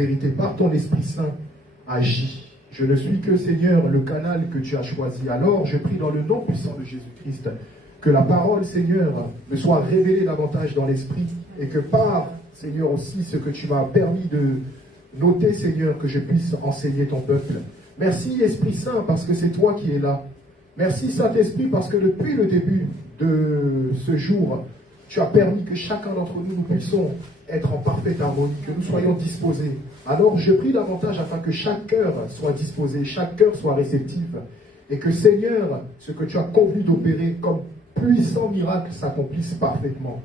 vérité, par ton Esprit Saint, agis. Je ne suis que, Seigneur, le canal que tu as choisi. Alors, je prie dans le nom puissant de Jésus-Christ, que la parole, Seigneur, me soit révélée davantage dans l'esprit, et que par, Seigneur, aussi ce que tu m'as permis de noter, Seigneur, que je puisse enseigner ton peuple. Merci, Esprit Saint, parce que c'est toi qui es là. Merci, Saint-Esprit, parce que depuis le début de ce jour, tu as permis que chacun d'entre nous, nous puissions être en parfaite harmonie, que nous soyons disposés. Alors, je prie davantage afin que chaque cœur soit disposé, chaque cœur soit réceptif, et que, Seigneur, ce que tu as convenu d'opérer comme puissant miracle s'accomplisse parfaitement.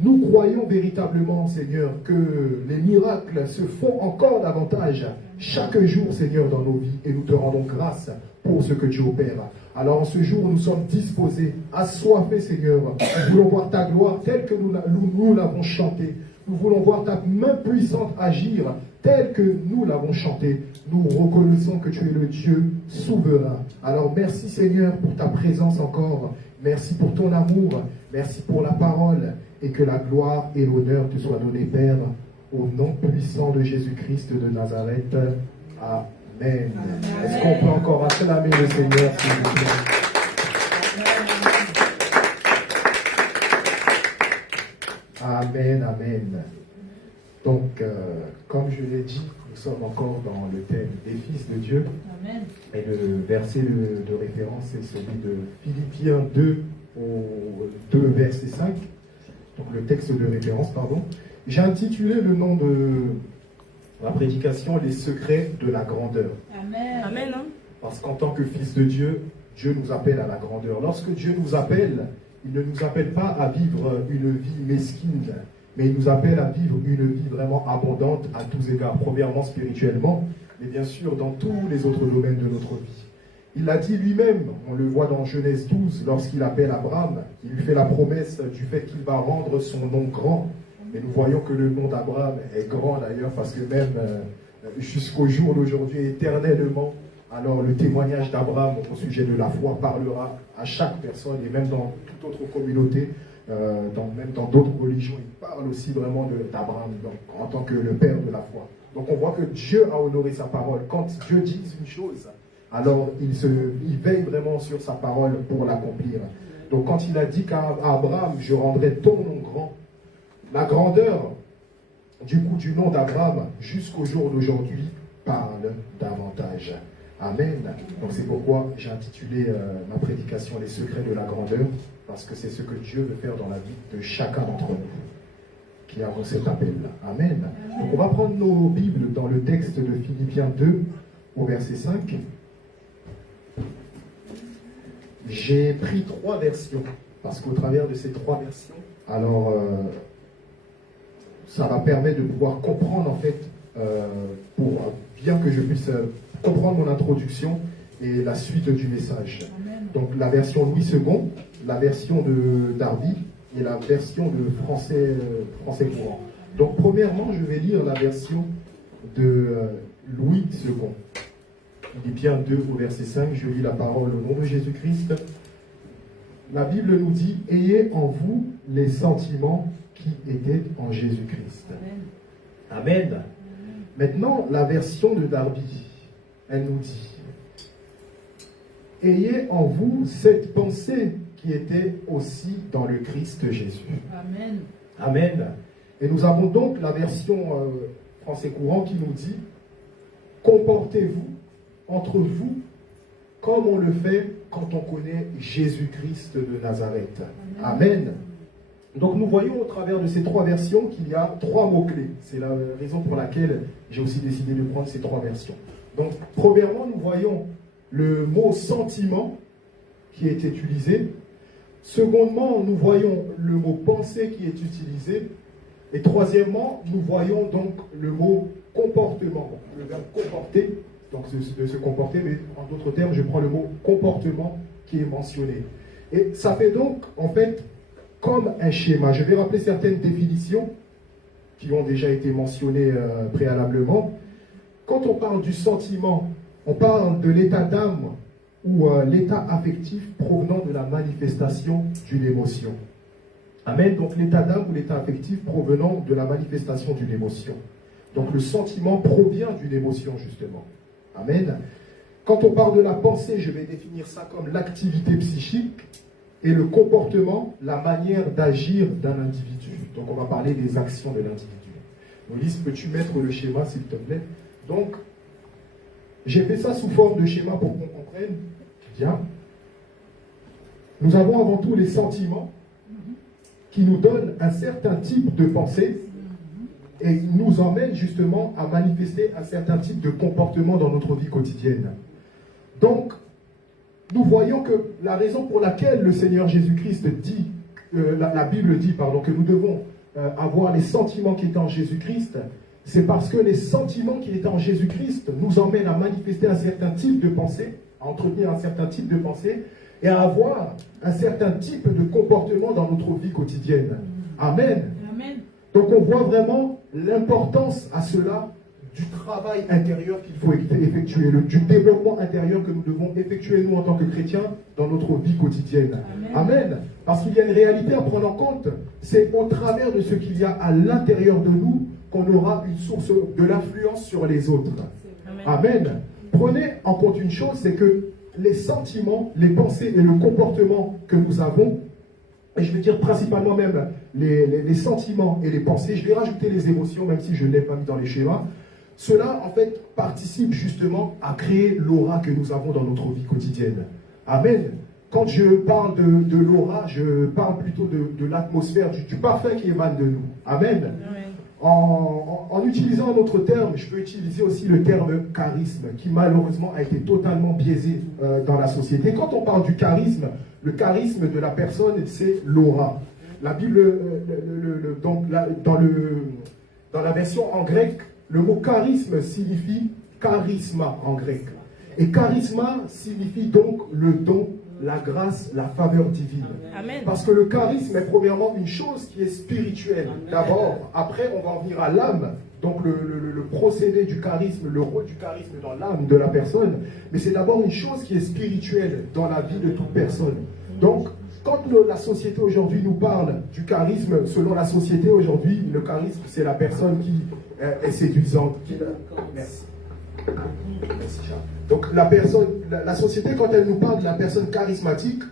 Nous croyons véritablement, Seigneur, que les miracles se font encore davantage chaque jour, Seigneur, dans nos vies, et nous te rendons grâce pour ce que tu opères. Alors, en ce jour, nous sommes disposés, assoiffés, Seigneur. Nous voulons voir ta gloire telle que nous l'avons chantée. Nous voulons voir ta main puissante agir telle que nous l'avons chantée. Nous reconnaissons que tu es le Dieu souverain. Alors, merci, Seigneur, pour ta présence encore. Merci pour ton amour. Merci pour la parole. Et que la gloire et l'honneur te soient donnés, Père, au nom puissant de Jésus-Christ de Nazareth. Amen. Est-ce qu'on peut encore acclamer le Seigneur, s'il vous plaît? Amen, amen. Donc, comme je l'ai dit, nous sommes encore dans le thème des fils de Dieu. Amen. Et le verset de référence est celui de Philippiens 2, au 2, verset 5. Donc, le texte de référence, pardon. J'ai intitulé le nom de la prédication « Les secrets de la grandeur ». Amen. Amen. Parce qu'en tant que fils de Dieu, Dieu nous appelle à la grandeur. Lorsque Dieu nous appelle, il ne nous appelle pas à vivre une vie mesquine, mais il nous appelle à vivre une vie vraiment abondante à tous égards. Premièrement, spirituellement, mais bien sûr dans tous les autres domaines de notre vie. Il l'a dit lui-même, on le voit dans Genèse 12, lorsqu'il appelle Abraham, il lui fait la promesse du fait qu'il va rendre son nom grand. Et nous voyons que le nom d'Abraham est grand d'ailleurs, parce que même jusqu'au jour d'aujourd'hui, éternellement, alors le témoignage d'Abraham au sujet de la foi parlera à chaque personne, et même dans toute autre communauté, même dans d'autres religions, il parle aussi vraiment d'Abraham en tant que le père de la foi. Donc on voit que Dieu a honoré sa parole. Quand Dieu dit une chose, alors il veille vraiment sur sa parole pour l'accomplir. Donc quand il a dit qu'à Abraham, je rendrai ton nom grand, la grandeur du nom d'Abraham jusqu'au jour d'aujourd'hui parle davantage. Amen. Donc c'est pourquoi j'ai intitulé ma prédication « Les secrets de la grandeur », parce que c'est ce que Dieu veut faire dans la vie de chacun d'entre nous qui avons cet appel-là. Amen. Donc on va prendre nos Bibles dans le texte de Philippiens 2 au verset 5. J'ai pris 3 versions, parce qu'au travers de ces 3 versions, alors ça va permettre de pouvoir comprendre en fait, pour bien que je puisse comprendre mon introduction et la suite du message. Amen. Donc la version Louis II, la version de Darby et la version de français courant. Donc premièrement, je vais lire la version de Louis II. Philippiens 2 au verset 5, je lis la parole au nom de Jésus-Christ. La Bible nous dit « Ayez en vous les sentiments qui étaient en Jésus-Christ. » Amen. Amen. Maintenant, la version de Darby, elle nous dit « Ayez en vous cette pensée qui était aussi dans le Christ Jésus. » Amen. Amen. Et nous avons donc la version français courant qui nous dit « Comportez-vous entre vous comme on le fait quand on connaît Jésus-Christ de Nazareth. » Amen. Amen. Donc nous voyons au travers de ces 3 versions qu'il y a 3 mots-clés. C'est la raison pour laquelle j'ai aussi décidé de prendre ces 3 versions. Donc premièrement, nous voyons le mot sentiment qui est utilisé. Secondement, nous voyons le mot pensée qui est utilisé. Et troisièmement, nous voyons donc le mot comportement. Le verbe comporter, donc de se comporter, mais en d'autres termes, je prends le mot comportement qui est mentionné. Et ça fait donc, en fait, comme un schéma. Je vais rappeler certaines définitions qui ont déjà été mentionnées préalablement. Quand on parle du sentiment, on parle de l'état d'âme ou l'état affectif provenant de la manifestation d'une émotion. Amen. Donc l'état d'âme ou l'état affectif provenant de la manifestation d'une émotion. Donc le sentiment provient d'une émotion, justement. Amen. Quand on parle de la pensée, je vais définir ça comme l'activité psychique et le comportement, la manière d'agir d'un individu. Donc on va parler des actions de l'individu. Donc Lise, peux-tu mettre le schéma, s'il te plaît? Donc, j'ai fait ça sous forme de schéma pour qu'on comprenne bien. Nous avons avant tout les sentiments qui nous donnent un certain type de pensée et nous emmènent justement à manifester un certain type de comportement dans notre vie quotidienne. Donc, nous voyons que la raison pour laquelle le Seigneur Jésus-Christ dit, la Bible dit, pardon, que nous devons avoir les sentiments qui étaient en Jésus-Christ, c'est parce que les sentiments qui étaient en Jésus-Christ nous emmènent à manifester un certain type de pensée, à entretenir un certain type de pensée et à avoir un certain type de comportement dans notre vie quotidienne. Amen. Amen. Donc on voit vraiment l'importance à cela du travail intérieur qu'il faut effectuer, du développement intérieur que nous devons effectuer nous en tant que chrétiens dans notre vie quotidienne. Amen. Amen. Parce qu'il y a une réalité à prendre en compte, c'est au travers de ce qu'il y a à l'intérieur de nous qu'on aura une source de l'influence sur les autres. Amen. Amen. Prenez en compte une chose, c'est que les sentiments, les pensées et le comportement que nous avons, et je vais dire principalement même les sentiments et les pensées, je vais rajouter les émotions, même si je ne l'ai pas mis dans les schémas, cela en fait participe justement à créer l'aura que nous avons dans notre vie quotidienne. Amen. Quand je parle de l'aura, je parle plutôt de l'atmosphère, du parfum qui émane de nous. Amen. Amen. En utilisant un autre terme, je peux utiliser aussi le terme charisme, qui malheureusement a été totalement biaisé dans la société. Quand on parle du charisme, le charisme de la personne, c'est l'aura. La Bible, dans la version en grec, le mot charisme signifie charisma en grec. Et charisma signifie donc le don, la grâce, la faveur divine. Amen. Parce que le charisme est premièrement une chose qui est spirituelle. D'abord, après on va en venir à l'âme, donc le procédé du charisme, le rôle du charisme dans l'âme de la personne, mais c'est d'abord une chose qui est spirituelle dans la vie de toute personne. Donc, quand la société aujourd'hui nous parle du charisme, selon la société aujourd'hui, le charisme c'est la personne qui est séduisante. Merci. Merci, Charles. Donc la société, quand elle nous parle de la personne charismatique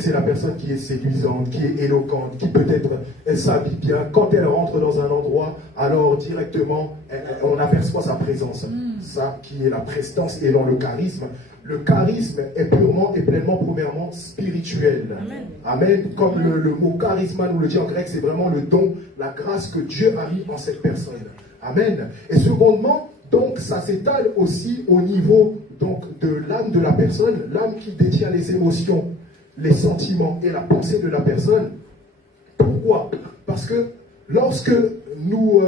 c'est la personne qui est séduisante, qui est éloquente, qui peut-être elle s'habille bien. Quand elle rentre dans un endroit, alors directement on aperçoit sa présence. Ça qui est la prestance et non le charisme. Le charisme est purement et pleinement premièrement spirituel. Amen. Amen. Comme le mot charisma nous le dit en grec, c'est vraiment le don, la grâce que Dieu a mis en cette personne. Amen. Et secondement, donc ça s'étale aussi au niveau donc, de l'âme de la personne, l'âme qui détient les émotions, les sentiments et la pensée de la personne. Pourquoi? Parce que lorsque nous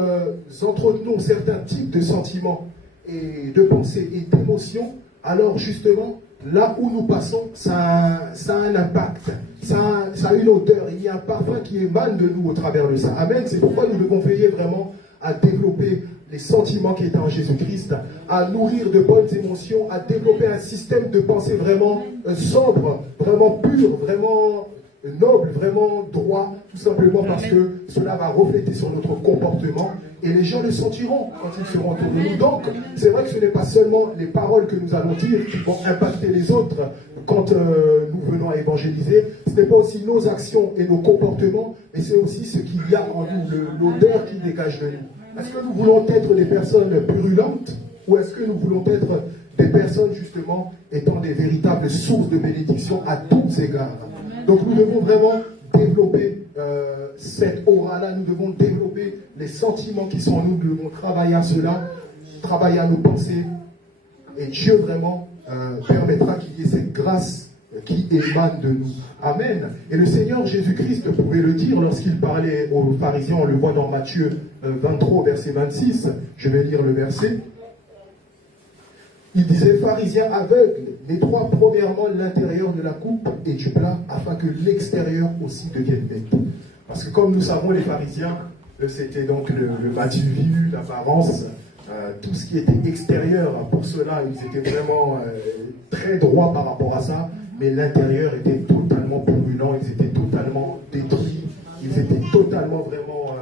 entretenons certains types de sentiments et de pensées et d'émotions, alors justement, là où nous passons, ça a un impact, ça a une odeur, il y a un parfum qui émane de nous au travers de ça. Amen. C'est pourquoi nous devons veiller vraiment à développer les sentiments qui étaient en Jésus-Christ, à nourrir de bonnes émotions, à développer un système de pensée vraiment sobre, vraiment pur, vraiment noble, vraiment droit, tout simplement parce que cela va refléter sur notre comportement et les gens le sentiront quand ils seront autour de nous. Donc, c'est vrai que ce n'est pas seulement les paroles que nous allons dire qui vont impacter les autres quand nous venons à évangéliser, ce n'est pas aussi nos actions et nos comportements, mais c'est aussi ce qu'il y a en nous, l'odeur qui dégage de nous. Est-ce que nous voulons être des personnes purulentes ou est-ce que nous voulons être des personnes justement étant des véritables sources de bénédiction à tous égards? Donc nous devons vraiment développer cette aura-là, nous devons développer les sentiments qui sont en nous, nous devons travailler à cela, travailler à nos pensées, et Dieu vraiment permettra qu'il y ait cette grâce qui émane de nous. Amen. Et le Seigneur Jésus-Christ pouvait le dire lorsqu'il parlait aux pharisiens, on le voit dans Matthieu 23, verset 26, je vais lire le verset. Il disait, pharisiens aveugles, nettoie premièrement l'intérieur de la coupe et du plat, afin que l'extérieur aussi devienne net. Parce que comme nous savons, les pharisiens, c'était donc le matu vu, l'apparence, tout ce qui était extérieur. Pour cela, ils étaient vraiment très droits par rapport à ça, mais l'intérieur était totalement brûlant, ils étaient totalement détruits, ils étaient totalement vraiment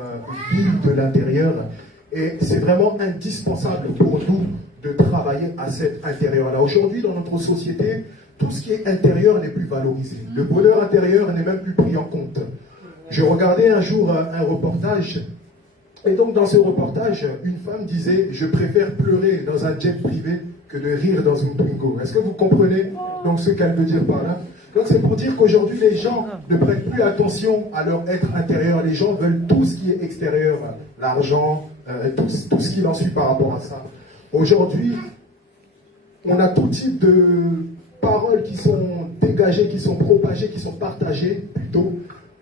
vides de l'intérieur. Et c'est vraiment indispensable pour nous de travailler à cet intérieur-là. Aujourd'hui, dans notre société, tout ce qui est intérieur n'est plus valorisé. Le bonheur intérieur n'est même plus pris en compte. Je regardais un jour un reportage, et donc dans ce reportage, une femme disait « Je préfère pleurer dans un jet privé que de rire dans une Twingo ». Est-ce que vous comprenez donc ce qu'elle veut dire par là? Donc c'est pour dire qu'aujourd'hui, les gens ne prêtent plus attention à leur être intérieur. Les gens veulent tout ce qui est extérieur, l'argent, tout ce qui en suit par rapport à ça. Aujourd'hui, on a tout type de paroles qui sont dégagées, qui sont propagées, qui sont partagées plutôt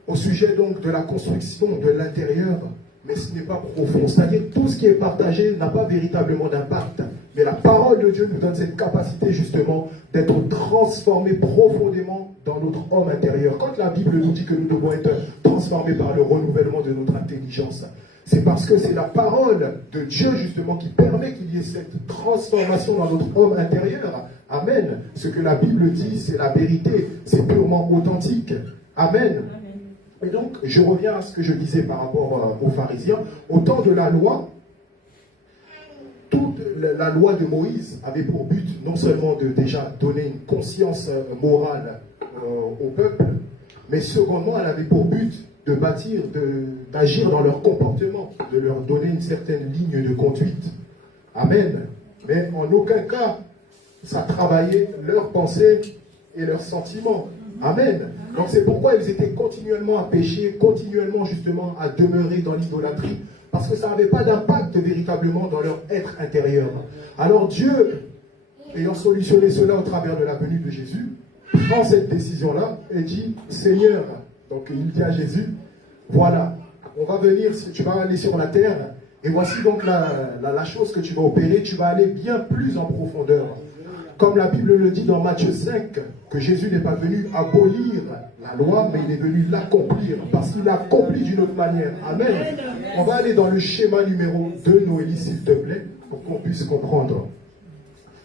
au sujet donc de la construction de l'intérieur, mais ce n'est pas profond. C'est-à-dire tout ce qui est partagé n'a pas véritablement d'impact. Mais la parole de Dieu nous donne cette capacité justement d'être transformés profondément dans notre homme intérieur. Quand la Bible nous dit que nous devons être transformés par le renouvellement de notre intelligence, c'est parce que c'est la parole de Dieu justement qui permet qu'il y ait cette transformation dans notre homme intérieur. Amen. Ce que la Bible dit, c'est la vérité, c'est purement authentique. Amen. Et donc, je reviens à ce que je disais par rapport aux pharisiens. Au temps de la loi, toute la loi de Moïse avait pour but non seulement de déjà donner une conscience morale au peuple, mais secondement, elle avait pour but de bâtir, d'agir dans leur comportement, de leur donner une certaine ligne de conduite. Amen. Mais en aucun cas, ça travaillait leurs pensées et leurs sentiments. Amen. Donc c'est pourquoi ils étaient continuellement à pécher, continuellement justement à demeurer dans l'idolâtrie, parce que ça n'avait pas d'impact véritablement dans leur être intérieur. Alors Dieu, ayant solutionné cela au travers de la venue de Jésus, prend cette décision-là et dit, Seigneur, donc il dit à Jésus, voilà, on va venir, tu vas aller sur la terre, et voici donc la chose que tu vas opérer, tu vas aller bien plus en profondeur. Comme la Bible le dit dans Matthieu 5, que Jésus n'est pas venu abolir la loi, mais il est venu l'accomplir, parce qu'il l'accomplit d'une autre manière. Amen. On va aller dans le schéma numéro 2, Noélie, s'il te plaît, pour qu'on puisse comprendre.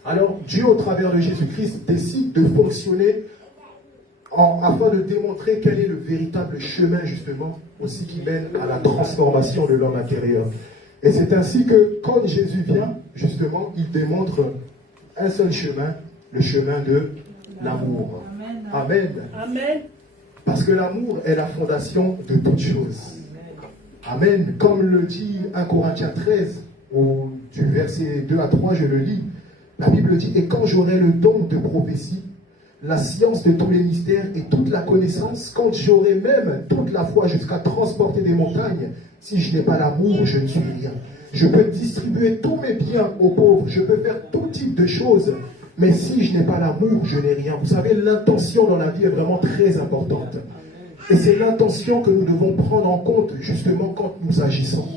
Alors, Dieu, au travers de Jésus-Christ, décide de fonctionner afin de démontrer quel est le véritable chemin, justement, aussi qui mène à la transformation de l'homme intérieur. Et c'est ainsi que, quand Jésus vient, justement, il démontre un seul chemin, le chemin de l'amour. Amen. Amen. Parce que l'amour est la fondation de toutes choses. Amen. Comme le dit 1 Corinthiens 13, du verset 2 à 3, je le lis. La Bible dit, et quand j'aurai le don de prophétie, la science de tous les mystères et toute la connaissance, quand j'aurai même toute la foi jusqu'à transporter des montagnes, si je n'ai pas l'amour, je ne suis rien. Je peux distribuer tous mes biens aux pauvres, je peux faire tout type de choses, mais si je n'ai pas l'amour, je n'ai rien. Vous savez, l'intention dans la vie est vraiment très importante. Et c'est l'intention que nous devons prendre en compte justement quand nous agissons.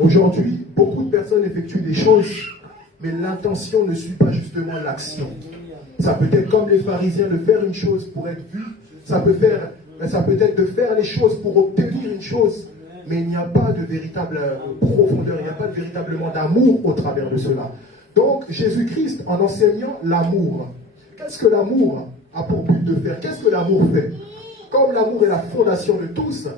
Aujourd'hui, beaucoup de personnes effectuent des choses, mais l'intention ne suit pas justement l'action. Ça peut être comme les pharisiens de faire une chose pour être vu, ça peut être de faire les choses pour obtenir une chose, mais il n'y a pas de véritable profondeur, il n'y a pas véritablement d'amour au travers de cela. Donc, Jésus-Christ, en enseignant l'amour, qu'est-ce que l'amour a pour but de faire? Qu'est-ce que l'amour fait? Comme l'amour est la fondation de tous,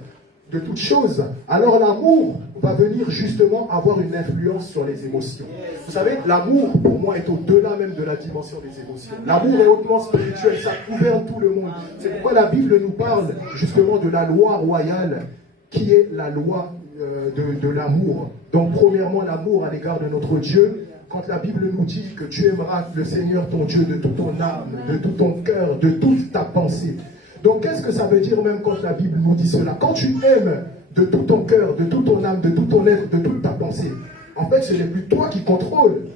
de toutes choses, alors l'amour va venir justement avoir une influence sur les émotions. Vous savez, l'amour, pour moi, est au-delà même de la dimension des émotions. L'amour est hautement spirituel, ça gouverne tout le monde. C'est pourquoi la Bible nous parle justement de la loi royale, qui est la loi de l'amour. Donc, premièrement, l'amour à l'égard de notre Dieu. Quand la Bible nous dit que tu aimeras le Seigneur ton Dieu de toute ton âme, de tout ton cœur, de toute ta pensée. Donc, qu'est-ce que ça veut dire même quand la Bible nous dit cela? Quand tu aimes de tout ton cœur, de toute ton âme, de tout ton être, de toute ta pensée, en fait, ce n'est plus toi qui contrôle,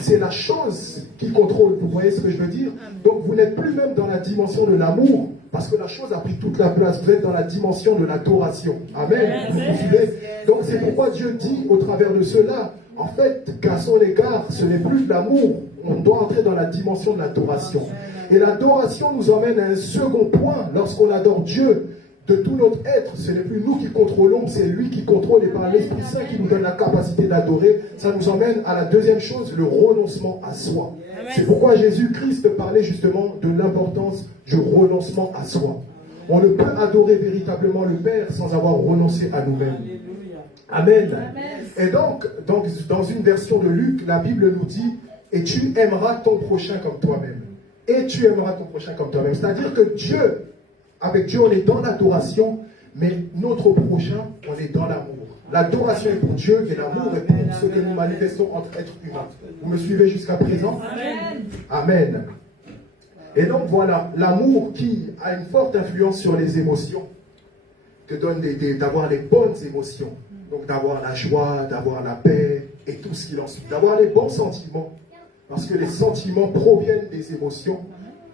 c'est la chose qui contrôle. Vous voyez ce que je veux dire? Donc, vous n'êtes plus même dans la dimension de l'amour, parce que la chose a pris toute la place. Vous êtes dans la dimension de l'adoration. Amen. Vous vous suivez? Donc, c'est pourquoi Dieu dit au travers de cela, en fait, qu'à son égard, ce n'est plus de l'amour. On doit entrer dans la dimension de l'adoration. Et l'adoration nous emmène à un second point. Lorsqu'on adore Dieu de tout notre être, ce n'est plus nous qui contrôlons, c'est lui qui contrôle. Et par l'Esprit Saint qui nous donne la capacité d'adorer, ça nous emmène à la deuxième chose, le renoncement à soi. C'est pourquoi Jésus-Christ parlait justement de l'importance du renoncement à soi. On ne peut adorer véritablement le Père sans avoir renoncé à nous-mêmes. Amen. Et donc, dans une version de Luc, la Bible nous dit, et tu aimeras ton prochain comme toi-même. Et tu aimeras ton prochain comme toi-même. C'est-à-dire que Dieu, avec Dieu, on est dans l'adoration, mais notre prochain, on est dans l'amour. L'adoration est pour Dieu et l'amour est pour ce que nous manifestons entre êtres humains. Vous me suivez jusqu'à présent? Amen. Amen. Et donc voilà, l'amour qui a une forte influence sur les émotions, te donne d'avoir les bonnes émotions. Donc d'avoir la joie, d'avoir la paix et tout ce qui en suit. D'avoir les bons sentiments. Parce que les sentiments proviennent des émotions.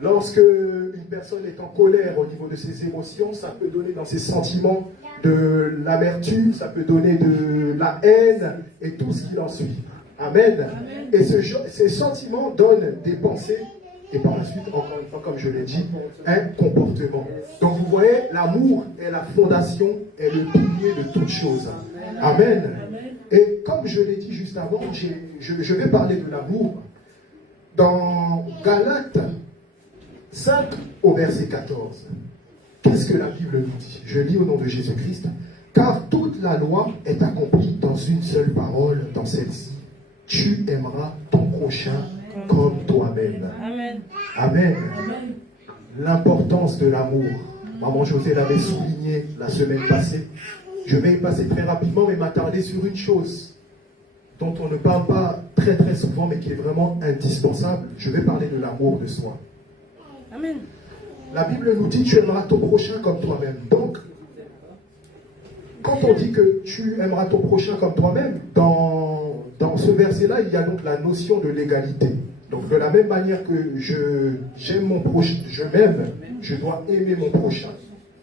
Lorsque une personne est en colère au niveau de ses émotions, ça peut donner dans ses sentiments de l'amertume, ça peut donner de la haine et tout ce qui en suit. Amen. Et ces sentiments donnent des pensées et par la suite, encore une fois, comme je l'ai dit, un comportement. Donc vous voyez, l'amour est la fondation, est le pilier de toute chose. Amen. Et comme je l'ai dit juste avant, je vais parler de l'amour. Dans Galates 5 au verset 14, qu'est-ce que la Bible nous dit? Je lis au nom de Jésus-Christ. Car toute la loi est accomplie dans une seule parole, dans celle-ci. Tu aimeras ton prochain comme toi-même. Amen. Amen. L'importance de l'amour. Maman José l'avait souligné la semaine passée. Je vais y passer très rapidement, mais m'attarder sur une chose dont on ne parle pas très très souvent, mais qui est vraiment indispensable. Je vais parler de l'amour de soi. Amen. La Bible nous dit, tu aimeras ton prochain comme toi-même. Donc, quand on dit que tu aimeras ton prochain comme toi-même, dans ce verset-là, il y a donc la notion de l'égalité. Donc, de la même manière que j'aime mon prochain, je m'aime, je dois aimer mon prochain.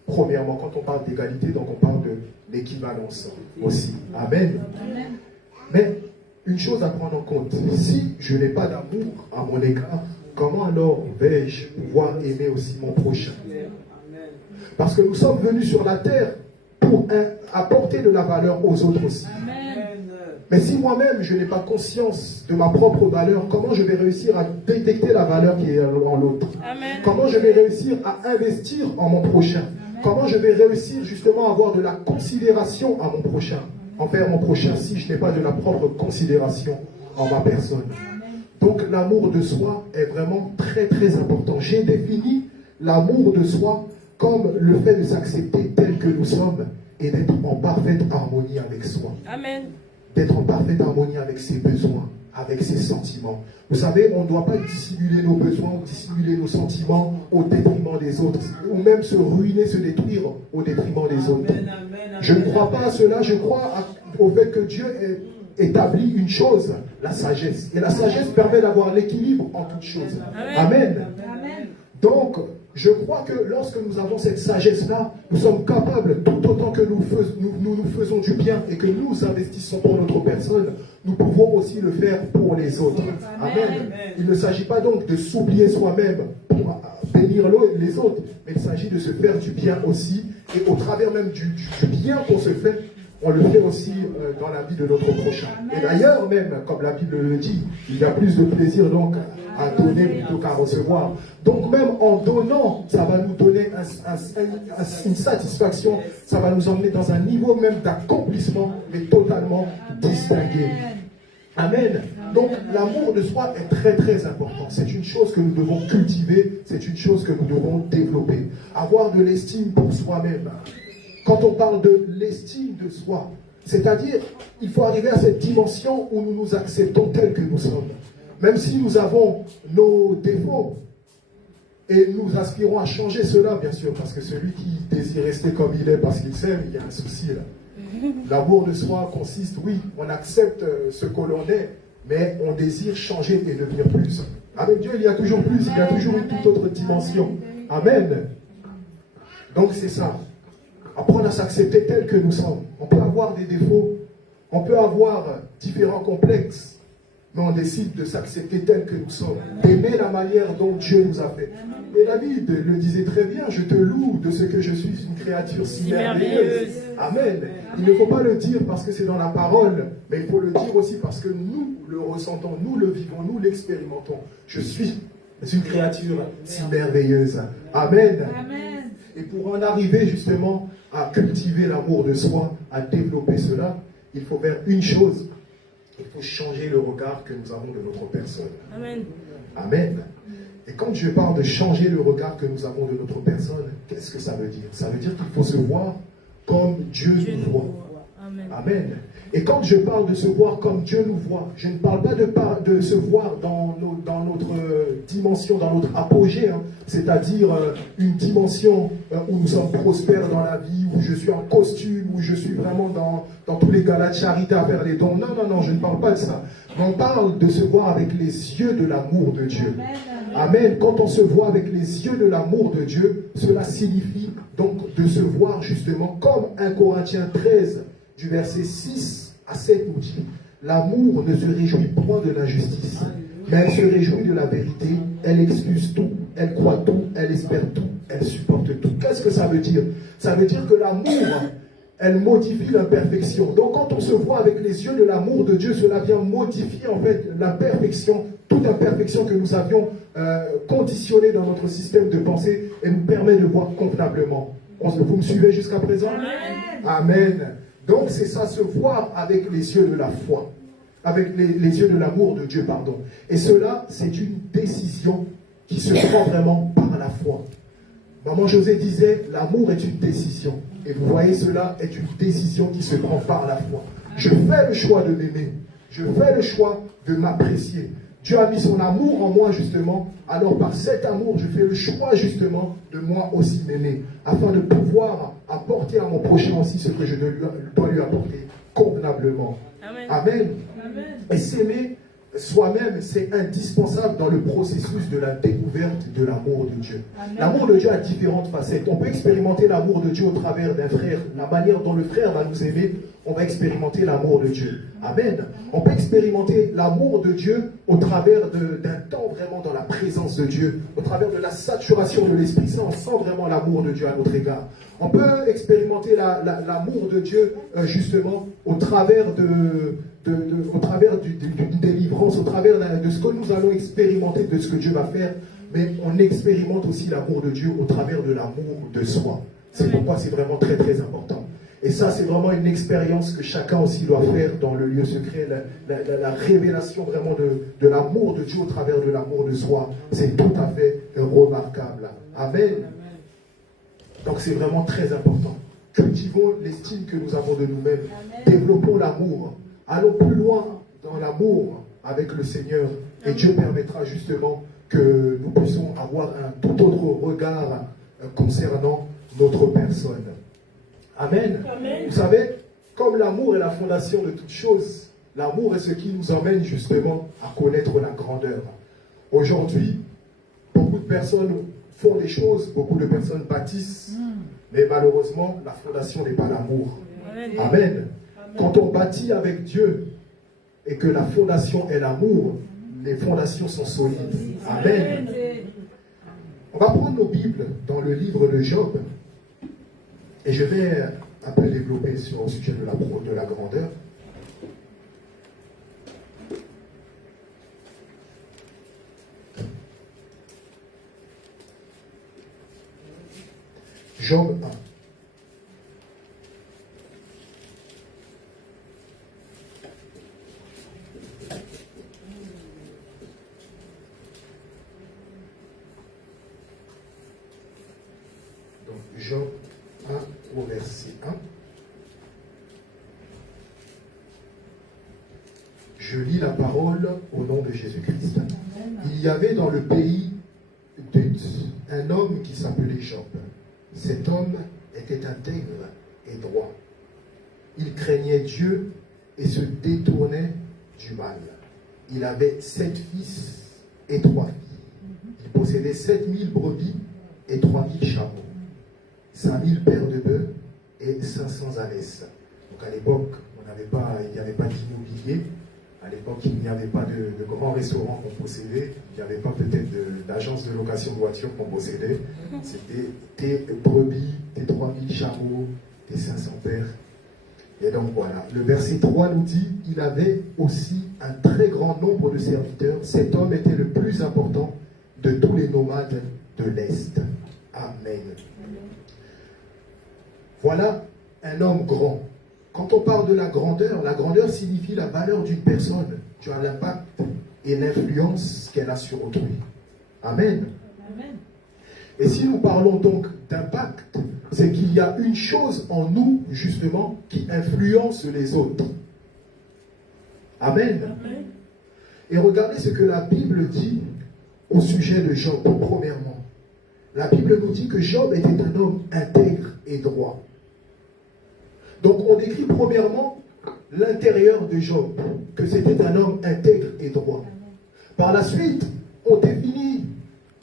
Premièrement, quand on parle d'égalité, donc on parle de l'équivalence aussi. Amen. Amen. Mais une chose à prendre en compte, si je n'ai pas d'amour à mon égard, comment alors vais-je pouvoir aimer aussi mon prochain? Parce que nous sommes venus sur la terre pour apporter de la valeur aux autres aussi. Mais si moi-même je n'ai pas conscience de ma propre valeur, comment je vais réussir à détecter la valeur qui est en l'autre? Comment je vais réussir à investir en mon prochain? Comment je vais réussir justement à avoir de la considération à mon prochain, envers mon prochain, si je n'ai pas de la propre considération en ma personne? Donc l'amour de soi est vraiment très très important. J'ai défini l'amour de soi comme le fait de s'accepter tel que nous sommes et d'être en parfaite harmonie avec soi. Amen. D'être en parfaite harmonie avec ses besoins, avec ses sentiments. Vous savez, on ne doit pas dissimuler nos besoins ou dissimuler nos sentiments au détriment des autres, ou même se ruiner, se détruire au détriment des autres. Je ne crois pas à cela, je crois au fait que Dieu établit une chose, la sagesse. Et la sagesse permet d'avoir l'équilibre en toutes choses. Amen. Amen. Donc, je crois que lorsque nous avons cette sagesse-là, nous sommes capables, tout autant que nous faisons du bien et que nous investissons pour notre personne, nous pouvons aussi le faire pour les autres. Amen. Il ne s'agit pas donc de s'oublier soi-même pour bénir les autres, mais il s'agit de se faire du bien aussi. Et au travers même du bien qu'on se fait, on le fait aussi dans la vie de notre prochain. Et d'ailleurs, même, comme la Bible le dit, il y a plus de plaisir donc à donner plutôt qu'à recevoir. Donc même en donnant, ça va nous donner une satisfaction, ça va nous emmener dans un niveau même d'accomplissement, mais totalement distingué. Amen. Donc l'amour de soi est très très important. C'est une chose que nous devons cultiver, c'est une chose que nous devons développer. Avoir de l'estime pour soi-même. Quand on parle de l'estime de soi, c'est-à-dire, il faut arriver à cette dimension où nous nous acceptons tels que nous sommes. Même si nous avons nos défauts, et nous aspirons à changer cela, bien sûr, parce que celui qui désire rester comme il est parce qu'il s'aime, il y a un souci là. L'amour de soi consiste, oui, on accepte ce que l'on est, mais on désire changer et devenir plus. Avec Dieu, il y a toujours plus, il y a toujours une toute autre dimension. Amen. Donc c'est ça. Apprendre à s'accepter tel que nous sommes. On peut avoir des défauts, on peut avoir différents complexes, mais on décide de s'accepter tel que nous sommes, d'aimer la manière dont Dieu nous a fait. Et David le disait très bien, je te loue de ce que je suis une créature si merveilleuse. Amen. Il ne faut pas le dire parce que c'est dans la parole, mais il faut le dire aussi parce que nous le ressentons, nous le vivons, nous l'expérimentons. Je suis une créature si merveilleuse. Amen. Et pour en arriver justement à cultiver l'amour de soi, à développer cela, il faut faire une chose. Il faut changer le regard que nous avons de notre personne. Amen. Amen. Et quand je parle de changer le regard que nous avons de notre personne, qu'est-ce que ça veut dire? Ça veut dire qu'il faut se voir comme Dieu nous voit. Amen. Amen. Et quand je parle de se voir comme Dieu nous voit, je ne parle pas de se voir dans notre dimension, dans notre apogée, hein, c'est-à-dire une dimension où nous sommes prospères dans la vie, où je suis en costume, où je suis vraiment dans tous les galas de charité à faire les dons. Non, non, non, je ne parle pas de ça. Mais on parle de se voir avec les yeux de l'amour de Dieu. Amen. Quand on se voit avec les yeux de l'amour de Dieu, cela signifie donc de se voir justement comme 1 Corinthiens 13, du verset 6 à 7 nous dit, l'amour ne se réjouit point de l'injustice, mais elle se réjouit de la vérité, elle excuse tout, elle croit tout, elle espère tout, elle supporte tout. Qu'est-ce que ça veut dire? Ça veut dire que l'amour, elle modifie l'imperfection. Donc quand on se voit avec les yeux de l'amour de Dieu, cela vient modifier en fait la perfection, toute imperfection que nous avions conditionnée dans notre système de pensée et nous permet de voir convenablement. Vous me suivez jusqu'à présent? Amen. Amen. Donc c'est ça, se voir avec les yeux de la foi, avec les yeux de l'amour de Dieu, pardon. Et cela, c'est une décision qui se prend vraiment par la foi. Maman José disait, l'amour est une décision. Et vous voyez, cela est une décision qui se prend par la foi. Je fais le choix de m'aimer. Je fais le choix de m'apprécier. Dieu a mis son amour en moi justement. Alors par cet amour, je fais le choix justement de moi aussi m'aimer. Afin de pouvoir apporter à mon prochain aussi ce que je dois lui apporter convenablement. Amen. Amen. Amen. Et s'aimer soi-même, c'est indispensable dans le processus de la découverte de l'amour de Dieu. L'amour de Dieu a différentes facettes. On peut expérimenter l'amour de Dieu au travers d'un frère. La manière dont le frère va nous aimer, on va expérimenter l'amour de Dieu. Amen. On peut expérimenter l'amour de Dieu au travers d'un temps vraiment dans la présence de Dieu, au travers de la saturation de l'Esprit Saint. On sent vraiment l'amour de Dieu à notre égard. On peut expérimenter l'amour de Dieu justement au travers au travers d'une délivrance, au travers de ce que nous allons expérimenter, de ce que Dieu va faire, mais on expérimente aussi l'amour de Dieu au travers de l'amour de soi. C'est pourquoi c'est vraiment très très important. Et ça, c'est vraiment une expérience que chacun aussi doit faire dans le lieu secret, la révélation vraiment de l'amour de Dieu au travers de l'amour de soi. C'est tout à fait remarquable. Amen. Donc c'est vraiment très important. Cultivons l'estime que nous avons de nous-mêmes. Développons l'amour. Allons plus loin dans l'amour avec le Seigneur. Et Dieu permettra justement que nous puissions avoir un tout autre regard concernant notre personne. Amen. Amen. Vous savez, comme l'amour est la fondation de toute chose, l'amour est ce qui nous emmène justement à connaître la grandeur. Aujourd'hui, beaucoup de personnes font des choses, beaucoup de personnes bâtissent, mais malheureusement, la fondation n'est pas l'amour. Amen. Amen. Quand on bâtit avec Dieu et que la fondation est l'amour, les fondations sont solides. Amen. On va prendre nos Bibles dans le livre de Job et je vais un peu développer sur le sujet de la grandeur. Job 1. Donc, Job 1 au verset 1. Je lis la parole au nom de Jésus-Christ. Il y avait dans le pays d'Uth un homme qui s'appelait Job. Cet homme était intègre et droit. Il craignait Dieu et se détournait du mal. Il avait 7 fils et 3 filles. Il possédait 7000 brebis et 3000 chameaux, 5000 paires de bœufs et 500 ânesses. Donc à l'époque, il n'y avait pas d'immobilier. À l'époque, il n'y avait pas de grands restaurants qu'on possédait. Il n'y avait pas peut-être d'agence de location de voitures qu'on possédait. C'était tes brebis, tes 3000 chameaux, tes 500 paires. Et donc voilà. Le verset 3 nous dit, il avait aussi un très grand nombre de serviteurs. Cet homme était le plus important de tous les nomades de l'Est. Amen. Voilà un homme grand. quand on parle de la grandeur signifie la valeur d'une personne. Tu as l'impact et l'influence qu'elle a sur autrui. Amen. Amen. Et si nous parlons donc d'impact, c'est qu'il y a une chose en nous, justement, qui influence les autres. Amen. Amen. Et regardez ce que la Bible dit au sujet de Job, premièrement. La Bible nous dit que Job était un homme intègre et droit. Donc on décrit premièrement l'intérieur de Job, que c'était un homme intègre et droit. Par la suite, on définit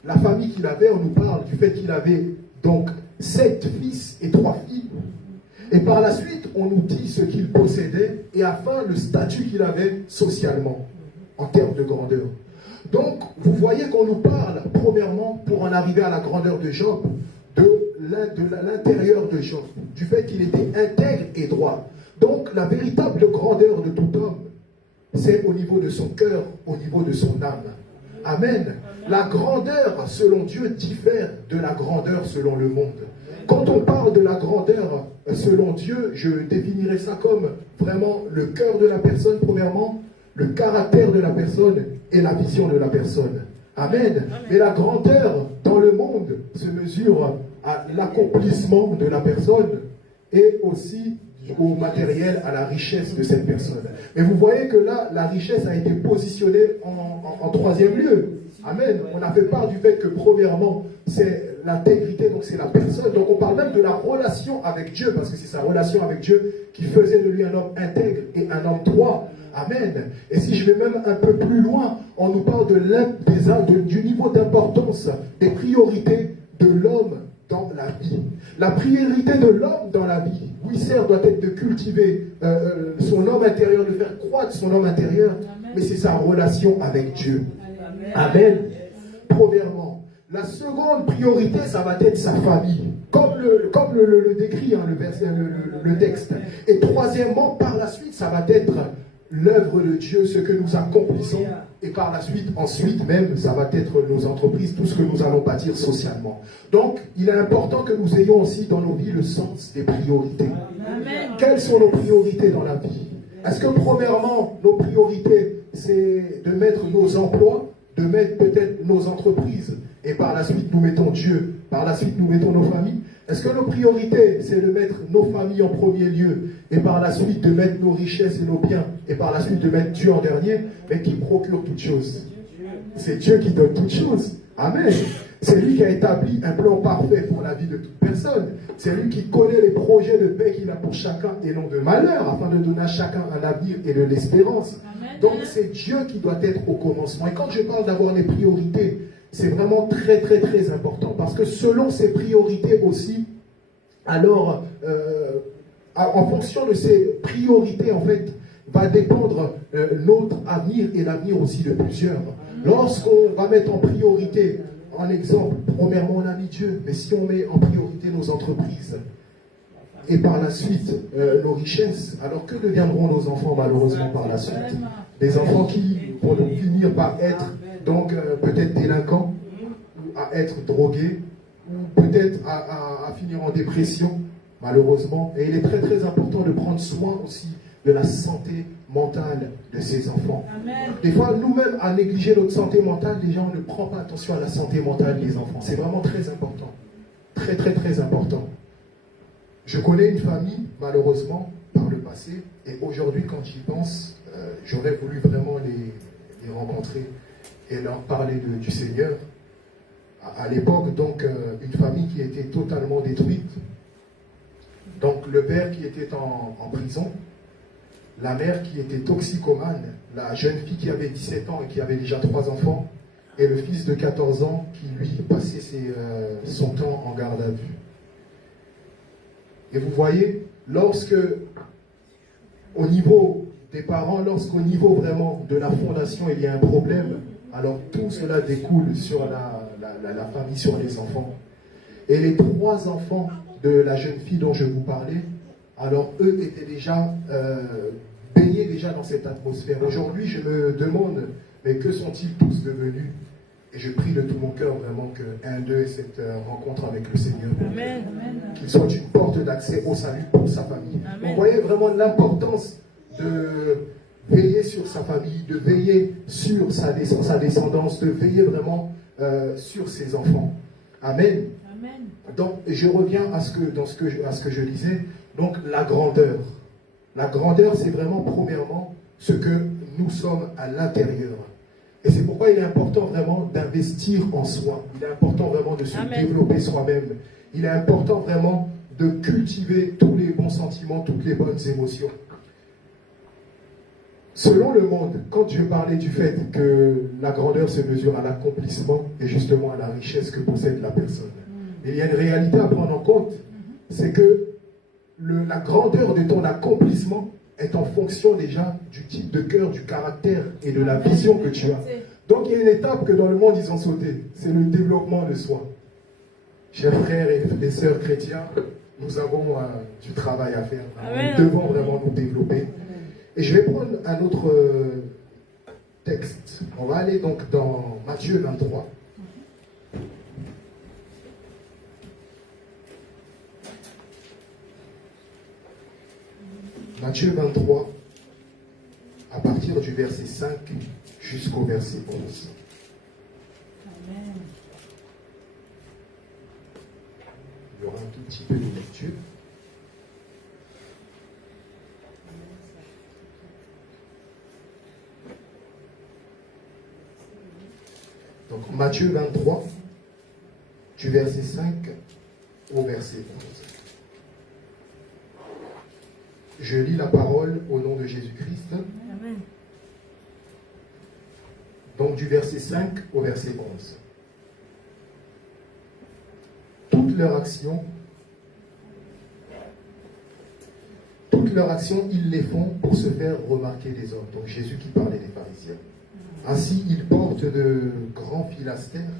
la famille qu'il avait, on nous parle du fait qu'il avait donc 7 fils et 3 filles. Et par la suite, on nous dit ce qu'il possédait et enfin le statut qu'il avait socialement, en termes de grandeur. Donc, vous voyez qu'on nous parle, premièrement, pour en arriver à la grandeur de Job, de l'intérieur de Job, du fait qu'il était intègre et droit. Donc, la véritable grandeur de tout homme, c'est au niveau de son cœur, au niveau de son âme. Amen. La grandeur, selon Dieu, diffère de la grandeur selon le monde. Quand on parle de la grandeur, selon Dieu, je définirais ça comme vraiment le cœur de la personne, premièrement, le caractère de la personne et la vision de la personne. Amen. Mais la grandeur dans le monde se mesure à l'accomplissement de la personne et aussi au matériel, à la richesse de cette personne. Mais vous voyez que là, la richesse a été positionnée en troisième lieu. Amen. On a fait part du fait que premièrement, c'est l'intégrité, donc c'est la personne. Donc on parle même de la relation avec Dieu, parce que c'est sa relation avec Dieu qui faisait de lui un homme intègre et un homme droit. Amen. Et si je vais même un peu plus loin, on nous parle du niveau d'importance, des priorités de l'homme dans la vie. La priorité de l'homme dans la vie, oui certes, doit être de cultiver son homme intérieur, de faire croître son homme intérieur, mais c'est sa relation avec Dieu. Amen. Premièrement. La seconde priorité, ça va être sa famille, comme le décrit le texte. Et troisièmement, par la suite, ça va être l'œuvre de Dieu, ce que nous accomplissons. Et par la suite, ensuite même, ça va être nos entreprises, tout ce que nous allons bâtir socialement. Donc, il est important que nous ayons aussi dans nos vies le sens des priorités. Amen. Quelles sont nos priorités dans la vie? Est-ce que premièrement, nos priorités, c'est de mettre nos emplois, de mettre peut-être nos entreprises, et par la suite nous mettons Dieu, par la suite nous mettons nos familles? Est-ce que nos priorités, c'est de mettre nos familles en premier lieu, et par la suite de mettre nos richesses et nos biens, et par la suite de mettre Dieu en dernier, mais qui procure toutes choses? C'est Dieu qui donne toutes choses. Amen. C'est lui qui a établi un plan parfait pour la vie de toute personne. C'est lui qui connaît les projets de paix qu'il a pour chacun et non de malheur, afin de donner à chacun un avenir et de l'espérance. Donc c'est Dieu qui doit être au commencement. Et quand je parle d'avoir les priorités, c'est vraiment très très très important, parce que selon ces priorités aussi, alors en fonction de ces priorités en fait, va dépendre notre avenir et l'avenir aussi de plusieurs. Lorsqu'on va mettre en priorité, en exemple, premièrement on a mis Dieu, mais si on met en priorité nos entreprises et par la suite nos richesses, alors que deviendront nos enfants malheureusement par la suite? Des enfants qui vont finir par être donc peut-être délinquants, ou à être drogués, ou peut-être à finir en dépression, malheureusement. Et il est très très important de prendre soin aussi de la santé mentale de ces enfants. Amen. Des fois, nous-mêmes, à négliger notre santé mentale, déjà on ne prend pas attention à la santé mentale des enfants. C'est vraiment très important. Très très très important. Je connais une famille, malheureusement, par le passé, et aujourd'hui, quand j'y pense, j'aurais voulu vraiment les rencontrer et leur parler du Seigneur. À l'époque, donc, une famille qui était totalement détruite. Donc, le père qui était en prison, la mère qui était toxicomane, la jeune fille qui avait 17 ans et qui avait déjà 3 enfants, et le fils de 14 ans qui, lui, passait son temps en garde à vue. Et vous voyez, lorsque, au niveau des parents, lorsqu'au niveau vraiment de la fondation, il y a un problème, alors tout cela découle sur la famille, sur les enfants. Et les 3 enfants de la jeune fille dont je vous parlais, alors eux étaient déjà baignés déjà dans cette atmosphère. Aujourd'hui, je me demande, mais que sont-ils tous devenus? Et je prie de tout mon cœur vraiment qu'un d'eux ait cette rencontre avec le Seigneur. Amen. Qu'il soit une porte d'accès au salut pour sa famille. Amen. Donc, vous voyez vraiment l'importance de veiller sur sa famille, de veiller sur sa descendance, de veiller vraiment sur ses enfants. Amen. Amen. Donc, je reviens à ce que je disais. Donc, la grandeur. La grandeur, c'est vraiment, premièrement, ce que nous sommes à l'intérieur. Et c'est pourquoi il est important vraiment d'investir en soi. Il est important vraiment de se développer soi-même. Il est important vraiment de cultiver tous les bons sentiments, toutes les bonnes émotions. Selon le monde, quand je parlais du fait que la grandeur se mesure à l'accomplissement et justement à la richesse que possède la personne, et il y a une réalité à prendre en compte, c'est que la grandeur de ton accomplissement est en fonction déjà du type de cœur, du caractère et de la vision que tu as. Donc il y a une étape que dans le monde ils ont sauté, c'est le développement de soi. Chers frères et sœurs chrétiens, nous avons du travail à faire. Nous devons vraiment nous développer. Et je vais prendre un autre texte. On va aller donc dans Matthieu 23. Matthieu 23, à partir du verset 5 jusqu'au verset 11. Amen. Il y aura un tout petit peu de lecture. Donc Matthieu 23, du verset 5 au verset 11. Je lis la parole au nom de Jésus-Christ. Amen. Donc du verset 5 au verset 11. Toutes leurs actions, ils les font pour se faire remarquer des hommes. Donc Jésus qui parlait des pharisiens. Ainsi, ils portent de grands pilastères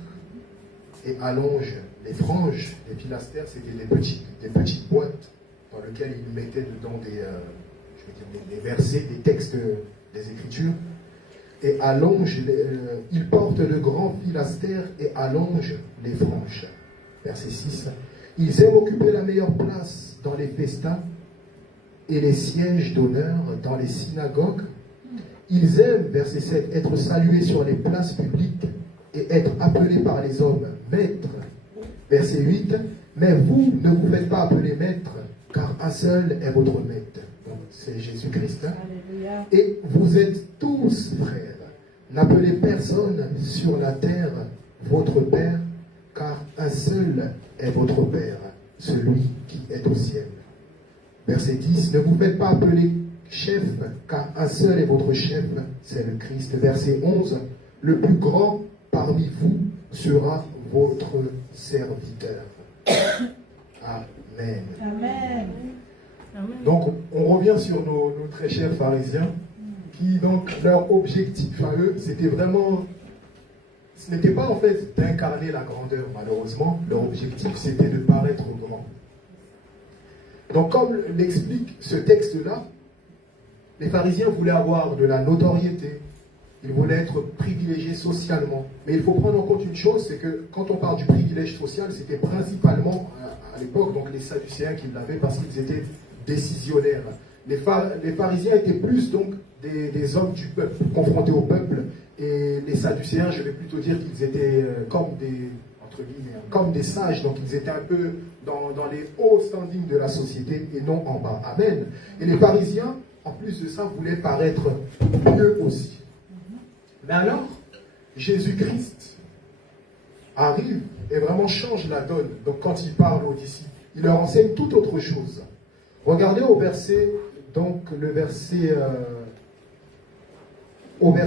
et allongent les franges. Les pilastères, c'était des petites boîtes dans lesquelles ils mettaient dedans des versets, des textes des Écritures. Et ils portent de grands pilastères et allongent les franges. Verset 6. Ils aiment occuper la meilleure place dans les festins et les sièges d'honneur dans les synagogues. Ils aiment, verset 7, être salués sur les places publiques et être appelés par les hommes maîtres. Verset 8, mais vous ne vous faites pas appeler maître, car un seul est votre maître. Donc, c'est Jésus-Christ. Hein? Et vous êtes tous frères. N'appelez personne sur la terre votre Père, car un seul est votre Père, celui qui est au ciel. Verset 10, ne vous faites pas appeler chef, car un seul est votre chef, c'est le Christ. Verset 11, le plus grand parmi vous sera votre serviteur. Amen. Amen. Donc, on revient sur nos très chers pharisiens, qui donc, leur objectif à eux, c'était vraiment, ce n'était pas en fait d'incarner la grandeur, malheureusement, leur objectif c'était de paraître grand. Donc, comme l'explique ce texte-là, les pharisiens voulaient avoir de la notoriété, ils voulaient être privilégiés socialement. Mais il faut prendre en compte une chose, c'est que quand on parle du privilège social, c'était principalement à l'époque donc les Sadducéens qui l'avaient parce qu'ils étaient décisionnaires. Les pharisiens étaient plus donc des hommes du peuple, confrontés au peuple, et les Sadducéens, je vais plutôt dire qu'ils étaient comme des, entre guillemets, comme des sages, donc ils étaient un peu dans les hauts standings de la société et non en bas. Amen. Et les pharisiens, en plus de ça, voulaient paraître mieux aussi. Mais alors, Jésus-Christ arrive et vraiment change la donne. Donc quand il parle aux disciples, il leur enseigne tout autre chose. Regardez au verset, donc le verset, donc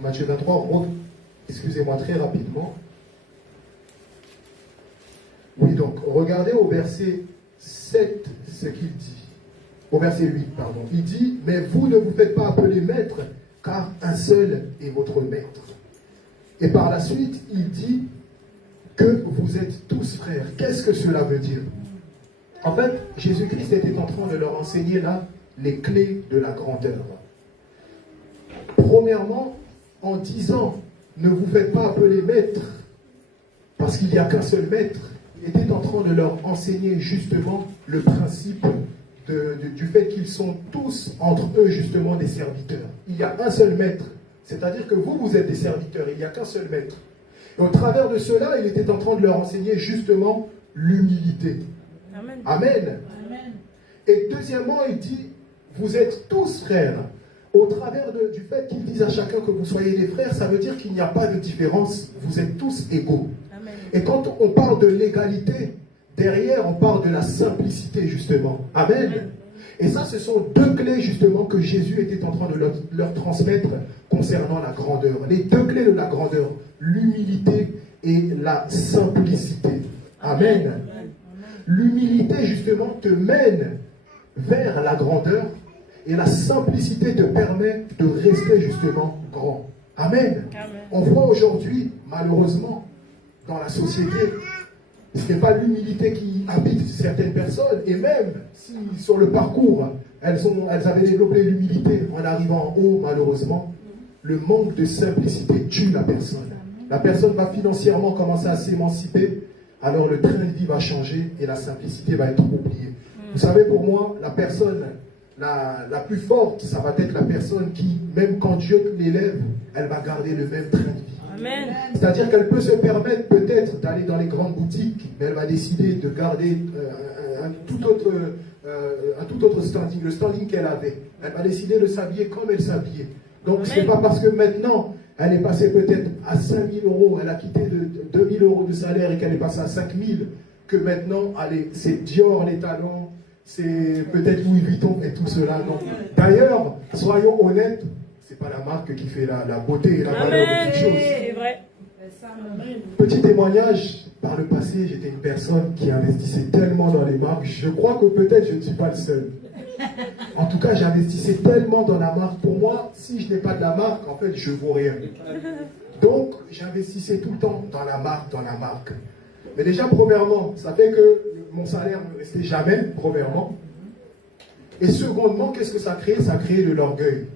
Matthieu 23, excusez-moi très rapidement. Oui, donc regardez au verset 7 ce qu'il dit. Au verset 8, pardon. Il dit, mais vous ne vous faites pas appeler maître, car un seul est votre maître. Et par la suite, il dit que vous êtes tous frères. Qu'est-ce que cela veut dire? En fait, Jésus-Christ était en train de leur enseigner là les clés de la grandeur. Premièrement, en disant ne vous faites pas appeler maître, parce qu'il n'y a qu'un seul maître. Il était en train de leur enseigner justement le principe du fait qu'ils sont tous entre eux justement des serviteurs. Il y a un seul maître, c'est-à-dire que vous êtes des serviteurs, il n'y a qu'un seul maître. Et au travers de cela, il était en train de leur enseigner justement l'humilité. Amen. Amen. Amen. Et deuxièmement, il dit, vous êtes tous frères. Au travers du fait qu'ils disent à chacun que vous soyez des frères, ça veut dire qu'il n'y a pas de différence, vous êtes tous égaux. Amen. Et quand on parle de l'égalité, derrière on parle de la simplicité justement. Amen. Et ça, ce sont deux clés justement que Jésus était en train de leur transmettre concernant la grandeur. Les deux clés de la grandeur, l'humilité et la simplicité. Amen. L'humilité justement te mène vers la grandeur et la simplicité te permet de rester justement grand. Amen. Amen. On voit aujourd'hui, malheureusement, dans la société, ce n'est pas l'humilité qui habite certaines personnes, et même si sur le parcours, elles avaient développé l'humilité en arrivant en haut, malheureusement, le manque de simplicité tue la personne. La personne va financièrement commencer à s'émanciper, alors le train de vie va changer et la simplicité va être oubliée. Vous savez, pour moi, la personne la plus forte, ça va être la personne qui, même quand Dieu l'élève, elle va garder le même train de vie. Amen. C'est-à-dire qu'elle peut se permettre peut-être d'aller dans les grandes boutiques, mais elle va décider de garder un tout autre standing, le standing qu'elle avait. Elle va décider de s'habiller comme elle s'habillait. Donc ce n'est pas parce que maintenant elle est passée peut-être à 5 000 euros, elle a quitté de 2 000 euros de salaire et qu'elle est passée à 5 000, que maintenant c'est Dior les talons, c'est peut-être Louis Vuitton et tout cela. Non. D'ailleurs, soyons honnêtes, c'est pas la marque qui fait la beauté et la valeur de toute chose. C'est vrai. Petit témoignage, par le passé, j'étais une personne qui investissait tellement dans les marques. Je crois que peut-être je ne suis pas le seul. En tout cas, j'investissais tellement dans la marque. Pour moi, si je n'ai pas de la marque, en fait, je ne vaux rien. Donc, j'investissais tout le temps dans la marque. Mais déjà, premièrement, ça fait que mon salaire ne restait jamais, premièrement. Et secondement, qu'est-ce que ça crée? Ça crée de l'orgueil.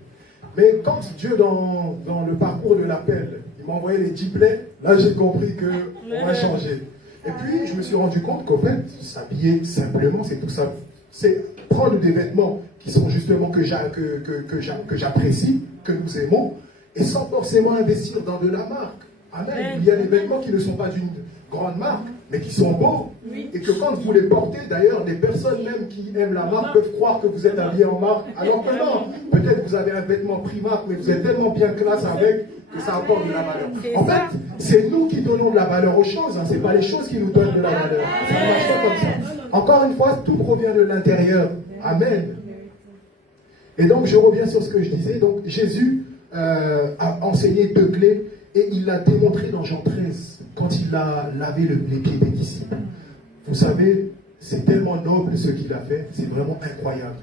Mais quand Dieu, dans le parcours de l'appel, il m'a envoyé les 10 plaies, là j'ai compris qu'on va changer. Et puis je me suis rendu compte qu'en fait, s'habiller simplement, c'est tout ça. C'est prendre des vêtements qui sont justement que j'apprécie, que nous aimons, et sans forcément investir dans de la marque. Amen. Il y a des vêtements qui ne sont pas d'une grande marque, mais qui sont beaux. Oui. Et que quand vous les portez, d'ailleurs, les personnes même qui aiment la marque peuvent croire que vous êtes habillé en marque, alors que non. Peut-être que vous avez un vêtement Primark, mais vous êtes tellement bien classe avec que ça apporte de la valeur. En fait, c'est nous qui donnons de la valeur aux choses, hein. Ce n'est pas les choses qui nous donnent de la valeur. Ça ne marche pas comme ça. Encore une fois, tout provient de l'intérieur. Amen. Et donc, je reviens sur ce que je disais. Donc, Jésus a enseigné deux clés et il l'a démontré dans Jean 13, quand il a lavé les pieds des disciples. Vous savez, c'est tellement noble ce qu'il a fait, c'est vraiment incroyable.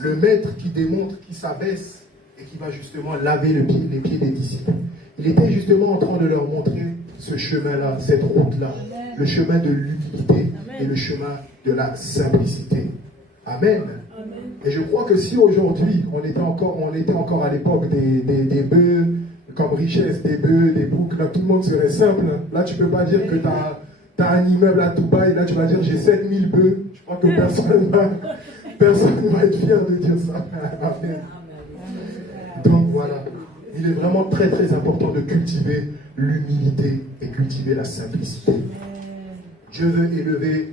Le maître qui démontre, qui s'abaisse et qui va justement laver les pieds des disciples. Il était justement en train de leur montrer ce chemin-là, cette route-là, le chemin de l'humilité et le chemin de la simplicité. Amen. Et je crois que si aujourd'hui, on était encore à l'époque des bœufs comme richesse, des bœufs, des boucs, là tout le monde serait simple. Là tu ne peux pas dire que tu as un immeuble à Dubaï, là tu vas dire j'ai 7000 bœufs. Je crois que personne ne va être fier de dire ça. Amen. Donc voilà, il est vraiment très très important de cultiver l'humilité et cultiver la simplicité. Dieu veut élever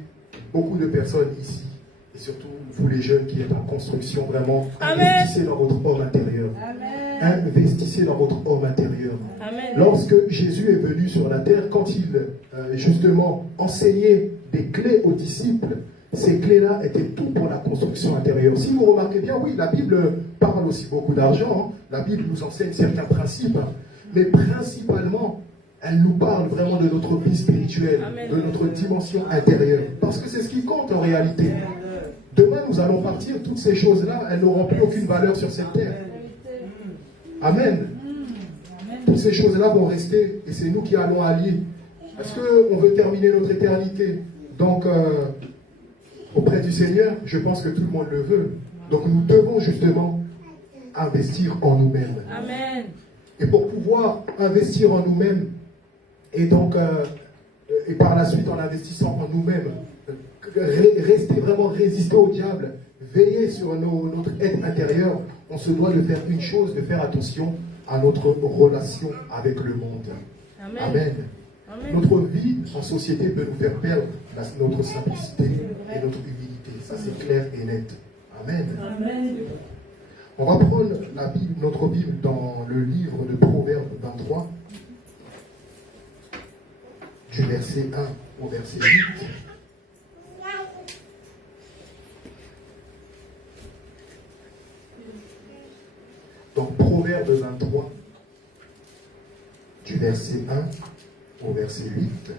beaucoup de personnes ici, et surtout vous les jeunes qui êtes en construction, vraiment, investissez dans votre homme intérieur. Investissez dans votre homme intérieur. Amen. Lorsque Jésus est venu sur la terre, quand il justement enseignait des clés aux disciples, ces clés-là étaient tout pour la construction intérieure. Si vous remarquez bien, oui, la Bible parle aussi beaucoup d'argent, hein. La Bible nous enseigne certains principes, hein. Mais principalement, elle nous parle vraiment de notre vie spirituelle, de notre dimension intérieure. Parce que c'est ce qui compte en réalité. Demain, nous allons partir, toutes ces choses-là, elles n'auront plus aucune valeur sur cette terre. Amen. Toutes ces choses-là vont rester, et c'est nous qui allons allier. Est-ce qu'on veut terminer notre éternité donc auprès du Seigneur? Je pense que tout le monde le veut. Donc nous devons justement investir en nous-mêmes. Amen. Et pour pouvoir investir en nous-mêmes, et donc, et par la suite, en investissant en nous-mêmes, rester vraiment résister au diable, veiller sur notre être intérieur, on se doit de faire une chose, de faire attention à notre relation avec le monde. Amen. Amen. Amen. Notre vie en société peut nous faire perdre notre simplicité et notre humilité. Ça, c'est clair et net. Amen. Amen. On va prendre la Bible, notre Bible dans le livre de Proverbes 23, du verset 1 au verset 8. Donc Proverbes 23, du verset 1 au verset 8.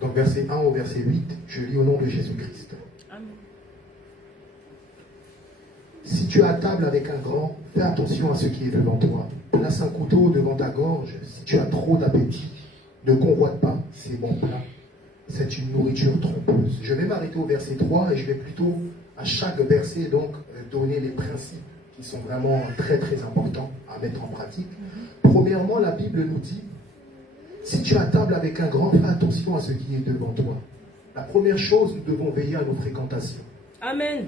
Donc verset 1 au verset 8, je lis au nom de Jésus-Christ. Amen. Si tu es à table avec un grand, fais attention à ce qui est devant toi. Place un couteau devant ta gorge. Si tu as trop d'appétit, ne convoite pas ces bons plats. C'est une nourriture trompeuse. Je vais m'arrêter au verset 3 et je vais plutôt à chaque verset donc donner les principes qui sont vraiment très très importants à mettre en pratique. Premièrement, la Bible nous dit, si tu es à table avec un grand, fais attention à ce qui est devant toi. La première chose, nous devons veiller à nos fréquentations. Amen.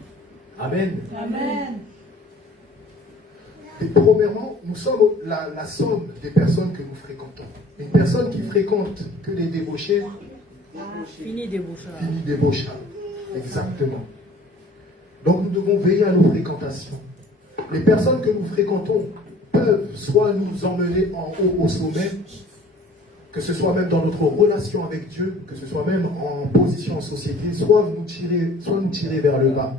Amen. Amen. Et premièrement, nous sommes la somme des personnes que nous fréquentons. Une personne qui fréquente que les débauchés, Fini débauchage. finit débauchable. Exactement. Donc nous devons veiller à nos fréquentations. Les personnes que nous fréquentons peuvent soit nous emmener en haut au sommet, que ce soit même dans notre relation avec Dieu, que ce soit même en position en société, soit nous tirer vers le bas.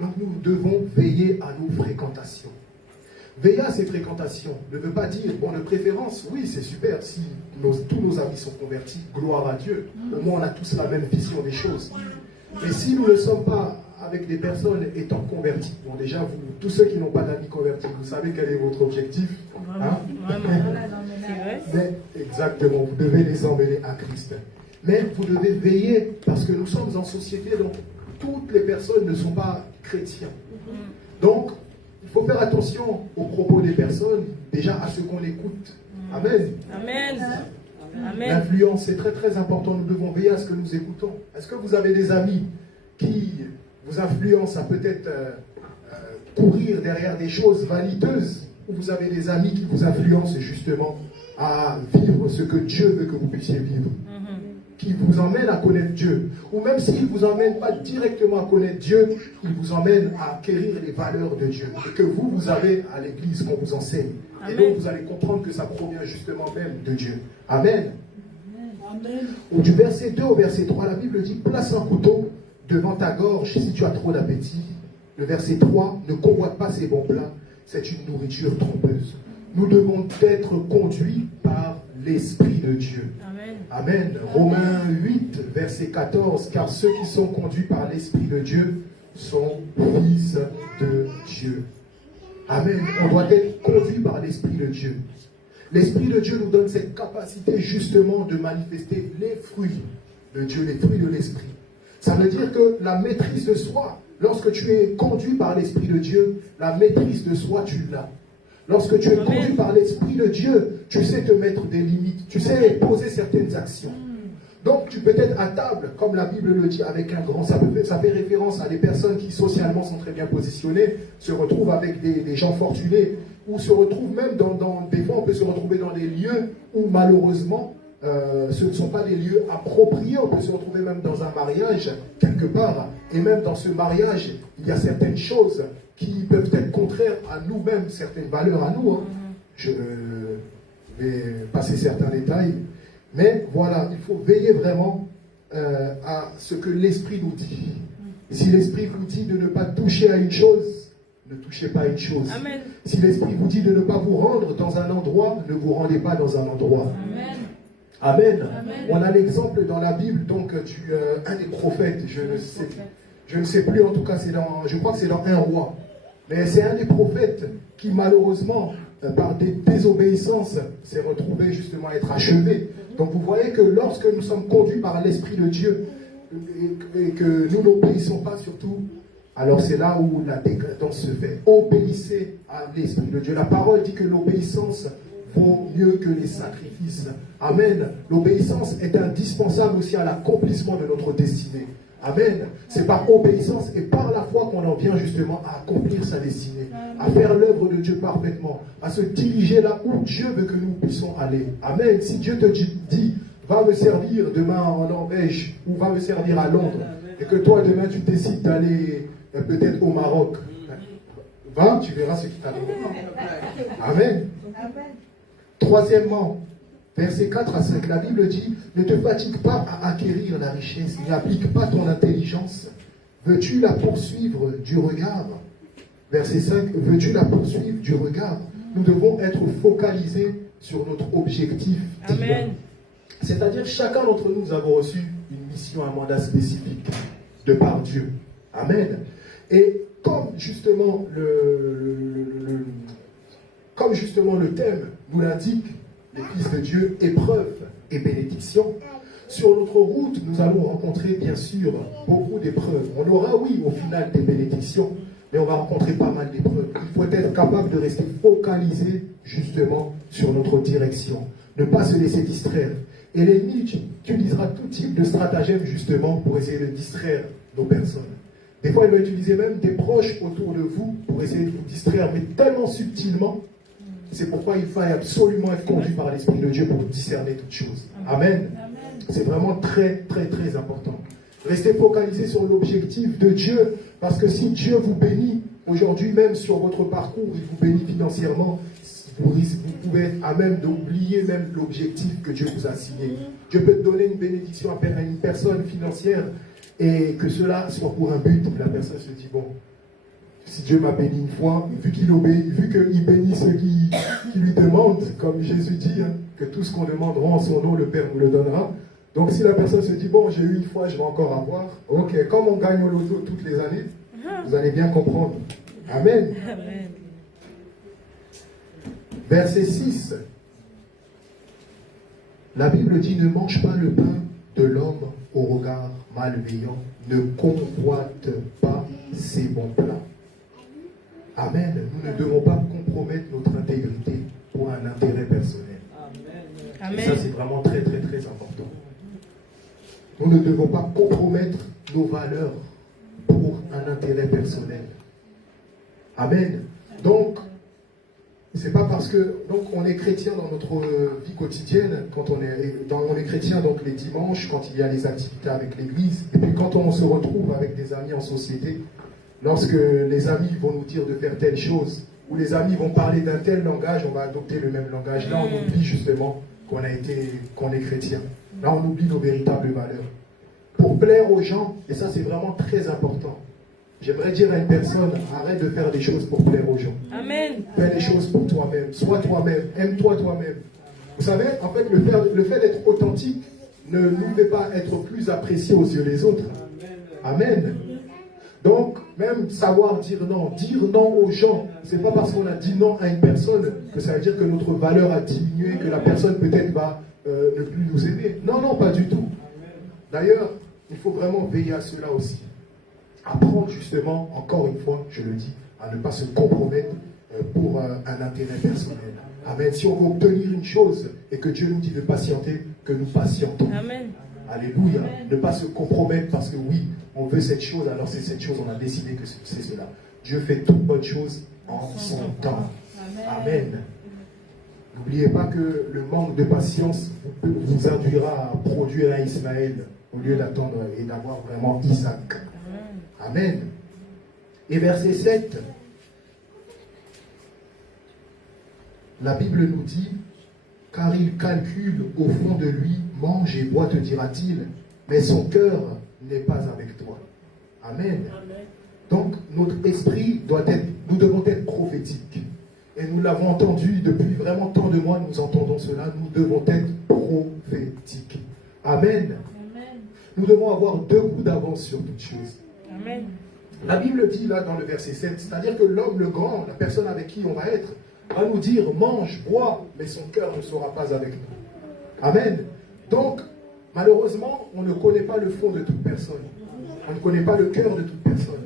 Donc nous devons veiller à nos fréquentations. Veiller à ces fréquentations ne veut pas dire, bon, de préférence, oui, c'est super, si tous nos amis sont convertis, gloire à Dieu. Au moins, on a tous la même vision des choses. Mais si nous ne sommes pas avec des personnes étant converties, bon, déjà, vous, tous ceux qui n'ont pas d'amis convertis, vous savez quel est votre objectif, hein? Vraiment. C'est vrai. Mais, exactement, vous devez les emmener à Christ. Mais vous devez veiller, parce que nous sommes en société, donc toutes les personnes ne sont pas chrétiens. Donc, il faut faire attention aux propos des personnes, déjà à ce qu'on écoute. Amen. Amen. Amen. L'influence, c'est très très important. Nous devons veiller à ce que nous écoutons. Est-ce que vous avez des amis qui vous influencent à peut-être courir derrière des choses vaniteuses, ou vous avez des amis qui vous influencent justement à vivre ce que Dieu veut que vous puissiez vivre, qui vous emmènent à connaître Dieu, ou même s'il ne vous emmène pas directement à connaître Dieu, il vous emmène à acquérir les valeurs de Dieu, et que vous avez à l'église qu'on vous enseigne. Amen. Et donc vous allez comprendre que ça provient justement même de Dieu. Amen. Amen. Ou du verset 2 au verset 3, la Bible dit, place un couteau devant ta gorge si tu as trop d'appétit. Le verset 3, ne convoite pas ces bons plats, c'est une nourriture trompeuse. Nous devons être conduits par l'Esprit de Dieu. Amen. Amen. Romains 8, verset 14, car ceux qui sont conduits par l'Esprit de Dieu sont fils de Dieu. Amen. On doit être conduit par l'Esprit de Dieu. L'Esprit de Dieu nous donne cette capacité justement de manifester les fruits de Dieu, les fruits de l'Esprit. Ça veut dire que la maîtrise de soi, lorsque tu es conduit par l'Esprit de Dieu, la maîtrise de soi, tu l'as. Lorsque tu es conduit par l'Esprit de Dieu, tu sais te mettre des limites, tu sais poser certaines actions. Donc tu peux être à table, comme la Bible le dit, avec un grand. Ça fait référence à des personnes qui socialement sont très bien positionnées, se retrouvent avec des gens fortunés, ou se retrouvent même des fois on peut se retrouver dans des lieux où malheureusement ce ne sont pas des lieux appropriés. On peut se retrouver même dans un mariage quelque part, et même dans ce mariage il y a certaines choses qui peuvent être contraires à nous-mêmes, certaines valeurs à nous. Je vais passer certains détails, mais voilà, il faut veiller vraiment à ce que l'Esprit nous dit. Si l'Esprit vous dit de ne pas toucher à une chose, ne touchez pas à une chose. Amen. Si l'Esprit vous dit de ne pas vous rendre dans un endroit, ne vous rendez pas dans un endroit. Amen. Amen. Amen. On a l'exemple dans la Bible, donc un des prophètes, je ne sais plus, en tout cas, je crois que c'est dans un roi. Mais c'est un des prophètes qui malheureusement par des désobéissances, s'est retrouvé justement à être achevé. Donc vous voyez que lorsque nous sommes conduits par l'Esprit de Dieu et que nous n'obéissons pas surtout, alors c'est là où la décadence se fait. Obéissez à l'Esprit de Dieu. La parole dit que l'obéissance vaut mieux que les sacrifices. Amen. L'obéissance est indispensable aussi à l'accomplissement de notre destinée. Amen. C'est par obéissance et par la foi qu'on en vient justement à accomplir sa destinée, à faire l'œuvre de Dieu parfaitement, à se diriger là où Dieu veut que nous puissions aller. Amen. Si Dieu te dit, va me servir demain en Norvège ou va me servir à Londres, et que toi demain tu décides d'aller peut-être au Maroc, va, tu verras ce qui t'arrivera. Amen. Troisièmement, versets 4 à 5, la Bible dit, ne te fatigue pas à acquérir la richesse, n'applique pas ton intelligence. Veux-tu la poursuivre du regard? Verset 5, veux-tu la poursuivre du regard? Nous devons être focalisés sur notre objectif divin. Amen. C'est-à-dire, chacun d'entre nous avons reçu une mission, un mandat spécifique de par Dieu. Amen. Et comme justement le thème nous l'indique, les fils de Dieu, épreuves et bénédictions, sur notre route, nous allons rencontrer bien sûr beaucoup d'épreuves. On aura, oui, au final des bénédictions, mais on va rencontrer pas mal d'épreuves. Il faut être capable de rester focalisé justement sur notre direction, ne pas se laisser distraire. Et l'ennemi utilisera tout type de stratagème justement pour essayer de distraire nos personnes. Des fois, il va utiliser même des proches autour de vous pour essayer de vous distraire, mais tellement subtilement. C'est pourquoi il faut absolument être conduit par l'Esprit de Dieu pour discerner toutes choses. Amen. C'est vraiment très, très, très important. Restez focalisé sur l'objectif de Dieu, parce que si Dieu vous bénit, aujourd'hui même sur votre parcours, il vous bénit financièrement, vous pouvez être à même d'oublier même l'objectif que Dieu vous a signé. Dieu peut te donner une bénédiction à une personne financière, et que cela soit pour un but, la personne se dit, bon, si Dieu m'a béni une fois, vu qu'il bénit ceux qui lui demandent, comme Jésus dit, hein, que tout ce qu'on demandera en son nom, le Père nous le donnera. Donc si la personne se dit, bon, j'ai eu une fois, je vais encore avoir, ok, comme on gagne au loto toutes les années, vous allez bien comprendre. Amen. Amen. Verset 6. La Bible dit, ne mange pas le pain de l'homme au regard malveillant, ne convoite pas ses bons plats. Amen. Nous ne devons pas compromettre notre intégrité pour un intérêt personnel. Amen. Et ça, c'est vraiment très, très, très important. Nous ne devons pas compromettre nos valeurs pour un intérêt personnel. Amen. Donc, c'est pas parce que on est chrétien dans notre vie quotidienne, quand on est chrétien donc les dimanches, quand il y a les activités avec l'église, et puis quand on se retrouve avec des amis en société, lorsque les amis vont nous dire de faire telle chose, ou les amis vont parler d'un tel langage, on va adopter le même langage. Là, on oublie justement qu'on est chrétien. Là, on oublie nos véritables valeurs. Pour plaire aux gens, et ça c'est vraiment très important, j'aimerais dire à une personne, arrête de faire des choses pour plaire aux gens. Amen. Fais des choses pour toi-même, sois toi-même, aime-toi toi-même. Vous savez, en fait, le fait d'être authentique ne nous fait pas être plus appréciés aux yeux des autres. Amen. Donc, même savoir dire non aux gens, c'est pas parce qu'on a dit non à une personne que ça veut dire que notre valeur a diminué, que la personne peut-être va ne plus nous aimer. Non, non, pas du tout. D'ailleurs, il faut vraiment veiller à cela aussi. Apprendre justement, encore une fois, je le dis, à ne pas se compromettre pour un intérêt personnel. Amen. Si on veut obtenir une chose et que Dieu nous dit de patienter, que nous patientons. Amen. Alléluia. Ne pas se compromettre parce que oui, on veut cette chose, alors c'est cette chose, on a décidé que c'est cela. Dieu fait toute bonne chose en son temps. Amen. N'oubliez pas que le manque de patience vous induira à produire un Ismaël au lieu d'attendre et d'avoir vraiment Isaac. Amen. Et verset 7, la Bible nous dit, car il calcule au fond de lui, mange et bois, te dira-t-il, mais son cœur n'est pas avec toi. Amen. Donc, notre esprit nous devons être prophétiques. Et nous l'avons entendu depuis vraiment tant de mois, nous entendons cela, nous devons être prophétiques. Amen. Nous devons avoir 2 coups d'avance sur toutes choses. Amen. La Bible dit là dans le verset 7, c'est-à-dire que l'homme, le grand, la personne avec qui on va être, va nous dire, mange, bois, mais son cœur ne sera pas avec nous. Amen. Donc, malheureusement, on ne connaît pas le fond de toute personne. On ne connaît pas le cœur de toute personne.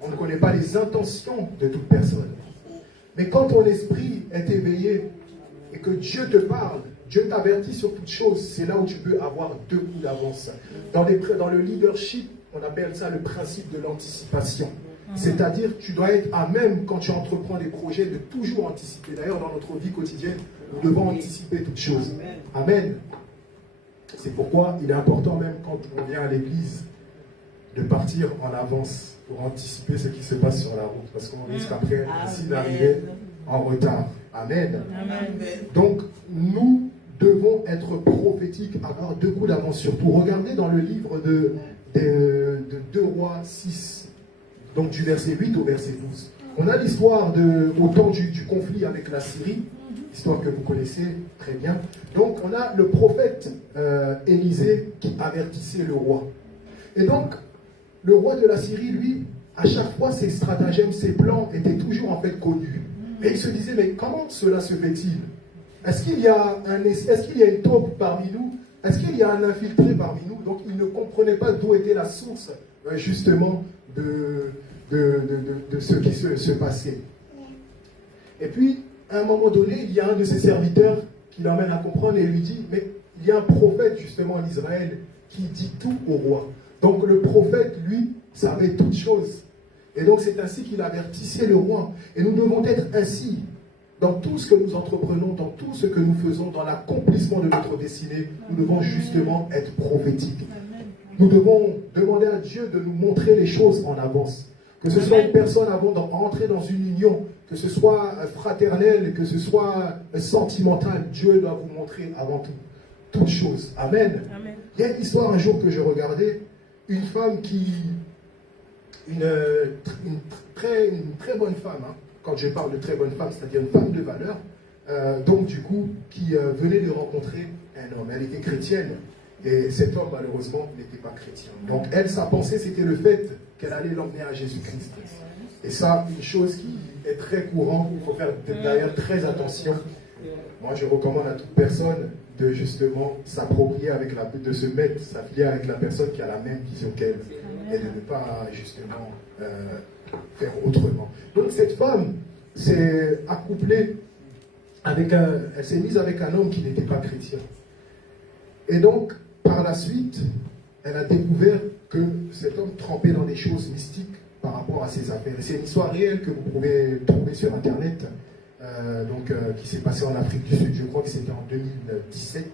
On ne connaît pas les intentions de toute personne. Mais quand ton esprit est éveillé et que Dieu te parle, Dieu t'avertit sur toute chose, c'est là où tu peux avoir 2 coups d'avance. Dans le leadership, on appelle ça le principe de l'anticipation. C'est-à-dire que tu dois être à même, quand tu entreprends des projets, de toujours anticiper. D'ailleurs, dans notre vie quotidienne, nous devons anticiper toutes choses. Amen. C'est pourquoi il est important, même quand on vient à l'église, de partir en avance pour anticiper ce qui se passe sur la route. Parce qu'on risque après ici d'arriver en retard. Amen. Amen. Donc, nous devons être prophétiques, avoir 2 coups d'avance surtout. Regardez dans le livre de 2 Rois 6, donc du verset 8 au verset 12. On a l'histoire au temps du conflit avec la Syrie, histoire que vous connaissez très bien. Donc, on a le prophète Élisée qui avertissait le roi. Et donc, le roi de la Syrie, lui, à chaque fois, ses stratagèmes, ses plans étaient toujours en fait connus. Et il se disait, mais comment cela se fait-il? Est-ce qu'il y a une taupe parmi nous? Est-ce qu'il y a un infiltré parmi nous? Donc, il ne comprenait pas d'où était la source, justement, de ce qui se passait. Et puis, à un moment donné, il y a un de ses serviteurs qui l'emmène à comprendre et lui dit, mais il y a un prophète, justement, en Israël, qui dit tout au roi. Donc, le prophète, lui, savait toutes choses. Et donc, c'est ainsi qu'il avertissait le roi. Et nous devons être ainsi. Dans tout ce que nous entreprenons, dans tout ce que nous faisons, dans l'accomplissement de notre destinée, nous devons justement être prophétiques. Nous devons demander à Dieu de nous montrer les choses en avance. Que ce soit une personne avant d'entrer dans une union, que ce soit fraternel, que ce soit sentimental, Dieu doit vous montrer avant tout toutes choses. Amen. Amen. Il y a une histoire un jour que je regardais, une femme une très bonne femme, hein. Quand je parle de très bonne femme, c'est-à-dire une femme de valeur, donc du coup, qui venait de rencontrer un homme. Elle était chrétienne, et cet homme, malheureusement, n'était pas chrétien. Donc elle, sa pensée, c'était le fait qu'elle allait l'emmener à Jésus-Christ. Et ça, une chose qui est très courante, il faut faire d'ailleurs très attention. Moi, je recommande à toute personne de justement s'approprier de se mettre, s'affilier avec la personne qui a la même vision qu'elle, et de ne pas justement faire autrement. Donc cette femme s'est accouplée elle s'est mise avec un homme qui n'était pas chrétien. Et donc, par la suite, elle a découvert que cet homme trempait dans des choses mystiques par rapport à ses affaires. Et c'est une histoire réelle que vous pouvez trouver sur Internet, qui s'est passée en Afrique du Sud, je crois que c'était en 2017.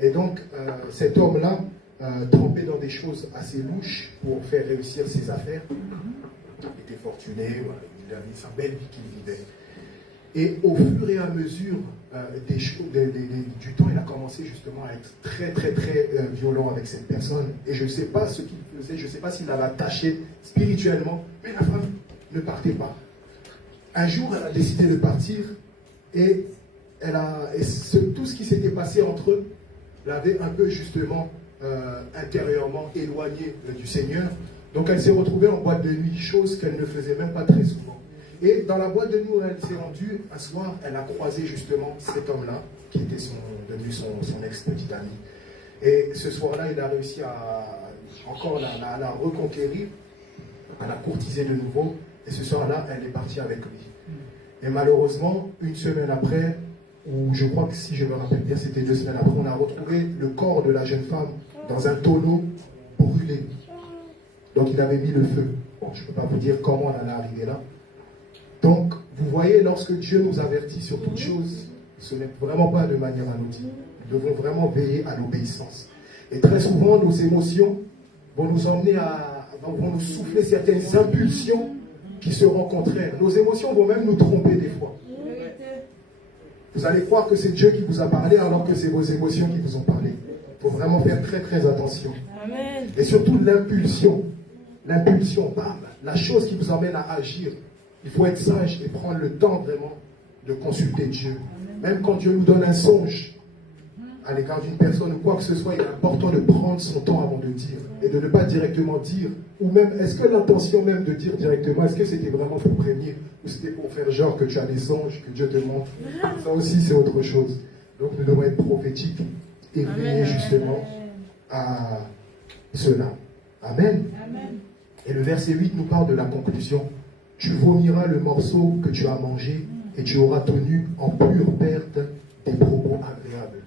Et donc, cet homme-là trempait dans des choses assez louches pour faire réussir ses affaires. Il était fortuné, voilà, il avait sa belle vie qu'il vivait. Et au fur et à mesure du temps, il a commencé justement à être très, très, très violent avec cette personne. Et je ne sais pas ce qu'il faisait, je ne sais pas s'il l'avait attaché spirituellement, mais la femme ne partait pas. Un jour, elle a décidé de partir et tout ce qui s'était passé entre eux l'avait un peu justement intérieurement éloignée du Seigneur. Donc elle s'est retrouvée en boîte de nuit, chose qu'elle ne faisait même pas très souvent. Et dans la boîte de nuit où elle s'est rendue, un soir, elle a croisé justement cet homme-là, qui était devenu son ex-petit ami. Et ce soir-là, il a réussi à la reconquérir, à la courtiser de nouveau. Et ce soir-là, elle est partie avec lui. Et malheureusement, une semaine après, ou je crois que si je me rappelle bien, c'était 2 semaines après, on a retrouvé le corps de la jeune femme dans un tonneau brûlé. Donc il avait mis le feu. Bon, je ne peux pas vous dire comment on en est arrivé là. Donc, vous voyez, lorsque Dieu nous avertit sur toutes choses, ce n'est vraiment pas de manière anodine. Nous devons vraiment veiller à l'obéissance. Et très souvent, nos émotions vont nous emmener vont nous souffler certaines impulsions qui seront contraires. Nos émotions vont même nous tromper des fois. Vous allez croire que c'est Dieu qui vous a parlé alors que c'est vos émotions qui vous ont parlé. Il faut vraiment faire très très attention. Amen. Et surtout l'impulsion. L'impulsion, bam, la chose qui vous emmène à agir. Il faut être sage et prendre le temps vraiment de consulter Dieu. Même quand Dieu nous donne un songe, à l'égard d'une personne ou quoi que ce soit, il est important de prendre son temps avant de dire et de ne pas directement dire. Ou même, est-ce que l'intention même de dire directement, est-ce que c'était vraiment pour prévenir ou c'était pour faire genre que tu as des songes, que Dieu te montre? Ça aussi, c'est autre chose. Donc, nous devons être prophétiques et veiller justement à cela. Amen. Amen. Et le verset 8 nous parle de la conclusion. Tu vomiras le morceau que tu as mangé et tu auras tenu en pure perte des propos agréables.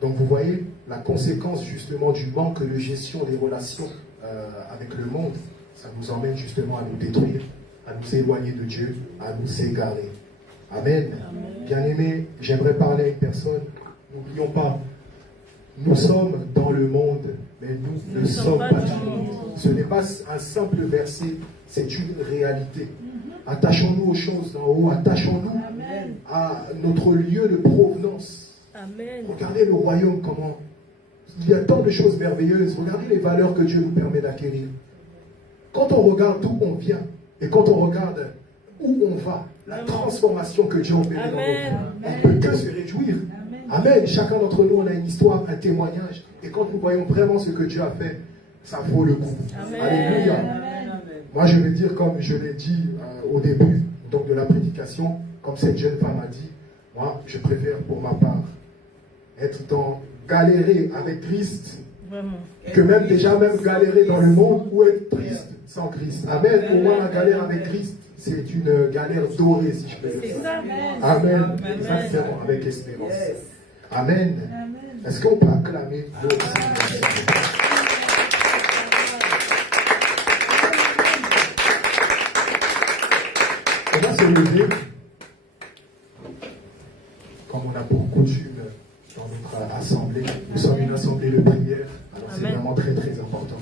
Donc vous voyez la conséquence justement du manque de gestion des relations avec le monde. Ça nous emmène justement à nous détruire, à nous éloigner de Dieu, à nous égarer. Amen. Bien-aimés, j'aimerais parler à une personne. N'oublions pas, nous sommes dans le monde, mais nous ne sommes pas du monde. Ce n'est pas un simple verset, c'est une réalité. Attachons-nous aux choses d'en haut, attachons-nous à notre lieu de provenance. Amen. Regardez le royaume, comment il y a tant de choses merveilleuses. Regardez les valeurs que Dieu nous permet d'acquérir. Quand on regarde d'où on vient et quand on regarde où on va, la transformation que Dieu opère dans nos vies, on ne peut que se réjouir. Amen. Chacun d'entre nous, on a une histoire, un témoignage. Et quand nous voyons vraiment ce que Dieu a fait, ça vaut le coup. Amen. Alléluia. Amen. Moi, je vais dire, comme je l'ai dit au début donc, de la prédication, comme cette jeune femme a dit, moi, je préfère pour ma part être dans galérer avec Christ, Vraiment. que même déjà même galérer dans le monde ou être triste sans Christ. Amen. Pour moi, la galère avec Christ, c'est une galère dorée, si je peux dire ça. Amen. Exactement, avec espérance. Amen. Est-ce qu'on peut acclamer le Seigneur? On va se lever, comme on a pour coutume dans notre assemblée. Nous sommes une assemblée de prière, alors c'est vraiment très très important.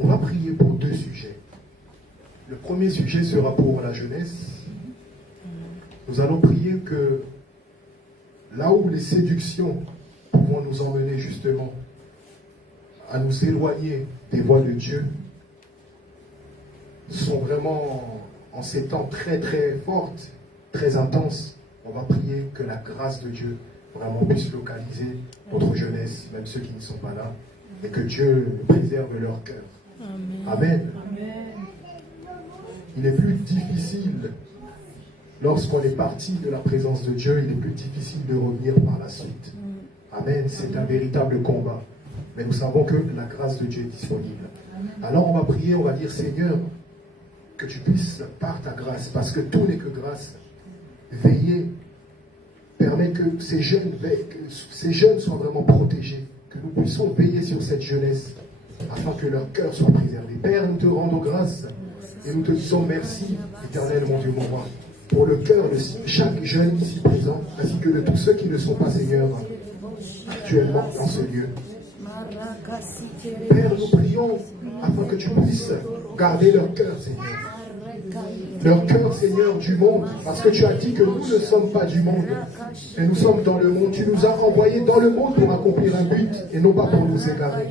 On va prier pour deux sujets. Le premier sujet sera pour la jeunesse. Nous allons prier que là où les séductions vont nous emmener justement à nous éloigner des voies de Dieu, sont vraiment en ces temps très très fortes, très intenses. On va prier que la grâce de Dieu vraiment puisse localiser notre jeunesse, même ceux qui ne sont pas là, et que Dieu préserve leur cœur. Amen. Il est plus difficile, lorsqu'on est parti de la présence de Dieu, il est plus difficile de revenir par la suite. Amen. C'est un véritable combat. Mais nous savons que la grâce de Dieu est disponible. Alors on va prier, on va dire, Seigneur, que tu puisses, par ta grâce, parce que tout n'est que grâce, veiller, permet que ces jeunes soient vraiment protégés, que nous puissions veiller sur cette jeunesse, afin que leur cœur soit préservé. Père, nous te rendons grâce et nous te disons merci, éternel mon Dieu, mon roi, pour le cœur de chaque jeune ici présent, ainsi que de tous ceux qui ne sont pas, Seigneur, actuellement dans ce lieu. Père, nous prions afin que tu puisses garder leur cœur, Seigneur. Leur cœur, Seigneur, du monde, parce que tu as dit que nous ne sommes pas du monde, mais nous sommes dans le monde. Tu nous as envoyés dans le monde pour accomplir un but et non pas pour nous égarer.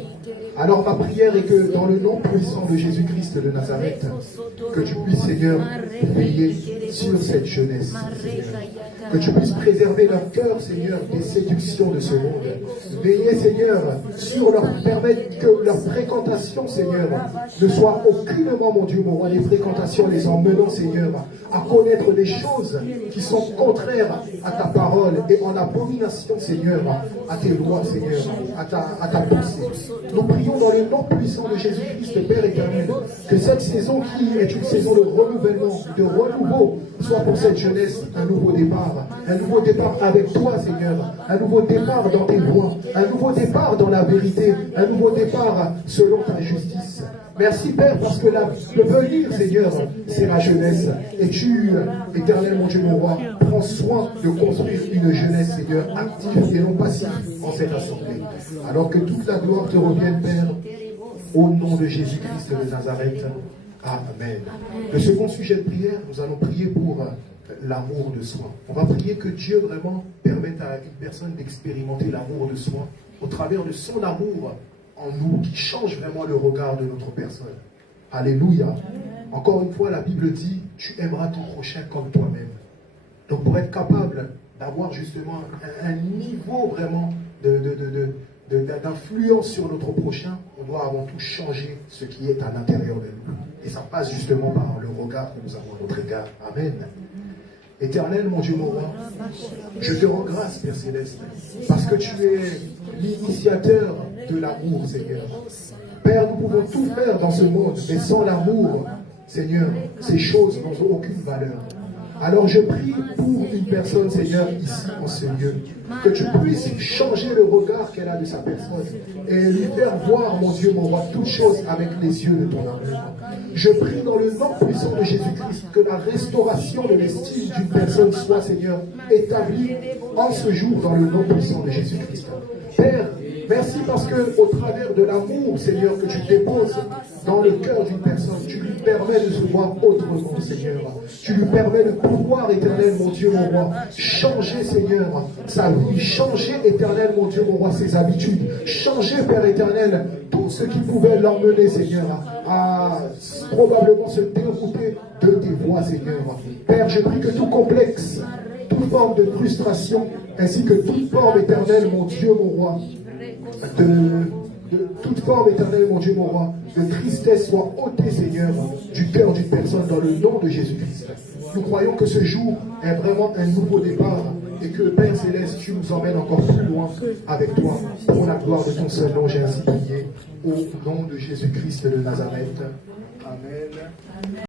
Alors ma prière est que dans le nom puissant de Jésus-Christ de Nazareth, que tu puisses, Seigneur, veiller sur cette jeunesse, Seigneur. Que tu puisses préserver leur cœur, Seigneur, des séductions de ce monde. Veiller, Seigneur, sur leur permettre que leur fréquentation, Seigneur, ne soit aucunement, mon Dieu, mon roi, des fréquentations les emmenant, Seigneur, à connaître des choses qui sont contraires à ta parole et en abomination, Seigneur, à tes lois, Seigneur, à ta pensée. Nous prions dans le nom puissant de Jésus-Christ, Père éternel, que cette saison qui est une saison de renouvellement, de renouveau, soit pour cette jeunesse un nouveau départ avec toi, Seigneur, un nouveau départ dans tes voies, un nouveau départ dans la vérité, un nouveau départ selon ta justice. Merci Père, parce que le venir, Seigneur, c'est la jeunesse. Et tu, éternel mon Dieu, mon roi, prends soin de construire une jeunesse, Seigneur, active et non passive en cette assemblée. Alors que toute la gloire te revienne, Père, au nom de Jésus-Christ de Nazareth. Amen. Le second sujet de prière, nous allons prier pour l'amour de soi. On va prier que Dieu vraiment permette à une personne d'expérimenter l'amour de soi au travers de son amour en nous, qui change vraiment le regard de notre personne. Alléluia. Encore une fois, la Bible dit, tu aimeras ton prochain comme toi-même. Donc pour être capable d'avoir justement un niveau vraiment d'influence sur notre prochain, on doit avant tout changer ce qui est à l'intérieur de nous. Et ça passe justement par le regard que nous avons à notre égard. Amen. Éternel, mon Dieu, mon roi, je te rends grâce, Père Céleste, parce que tu es l'initiateur de l'amour, Seigneur. Père, nous pouvons tout faire dans ce monde, mais sans l'amour, Seigneur, ces choses n'ont aucune valeur. Alors je prie pour une personne, Seigneur, ici en ce lieu, que tu puisses changer le regard qu'elle a de sa personne et lui faire voir, mon Dieu, mon roi, toutes choses avec les yeux de ton amour. Je prie dans le nom puissant de Jésus-Christ que la restauration de l'estime d'une personne soit, Seigneur, établie en ce jour dans le nom puissant de Jésus-Christ. Père, merci parce que au travers de l'amour, Seigneur, que tu déposes dans le cœur d'une personne, tu lui permets de se voir autrement, Seigneur. Tu lui permets de pouvoir, éternel, mon Dieu, mon roi, changer, Seigneur, sa vie, changer, éternel, mon Dieu, mon roi, ses habitudes, changer, Père éternel, tout ce qui pouvait l'emmener, Seigneur, à probablement se dérouter de tes voies, Seigneur. Père, je prie que tout complexe, toute forme de frustration, ainsi que toute forme éternelle, mon Dieu, mon roi, de toute forme éternelle, mon Dieu, mon roi, de tristesse soit ôtée, Seigneur, du cœur d'une personne dans le nom de Jésus-Christ. Nous croyons que ce jour est vraiment un nouveau départ et que, Père Céleste, tu nous emmènes encore plus loin avec toi pour la gloire de ton seul nom, j'ai ainsi prié au nom de Jésus-Christ de Nazareth. Amen.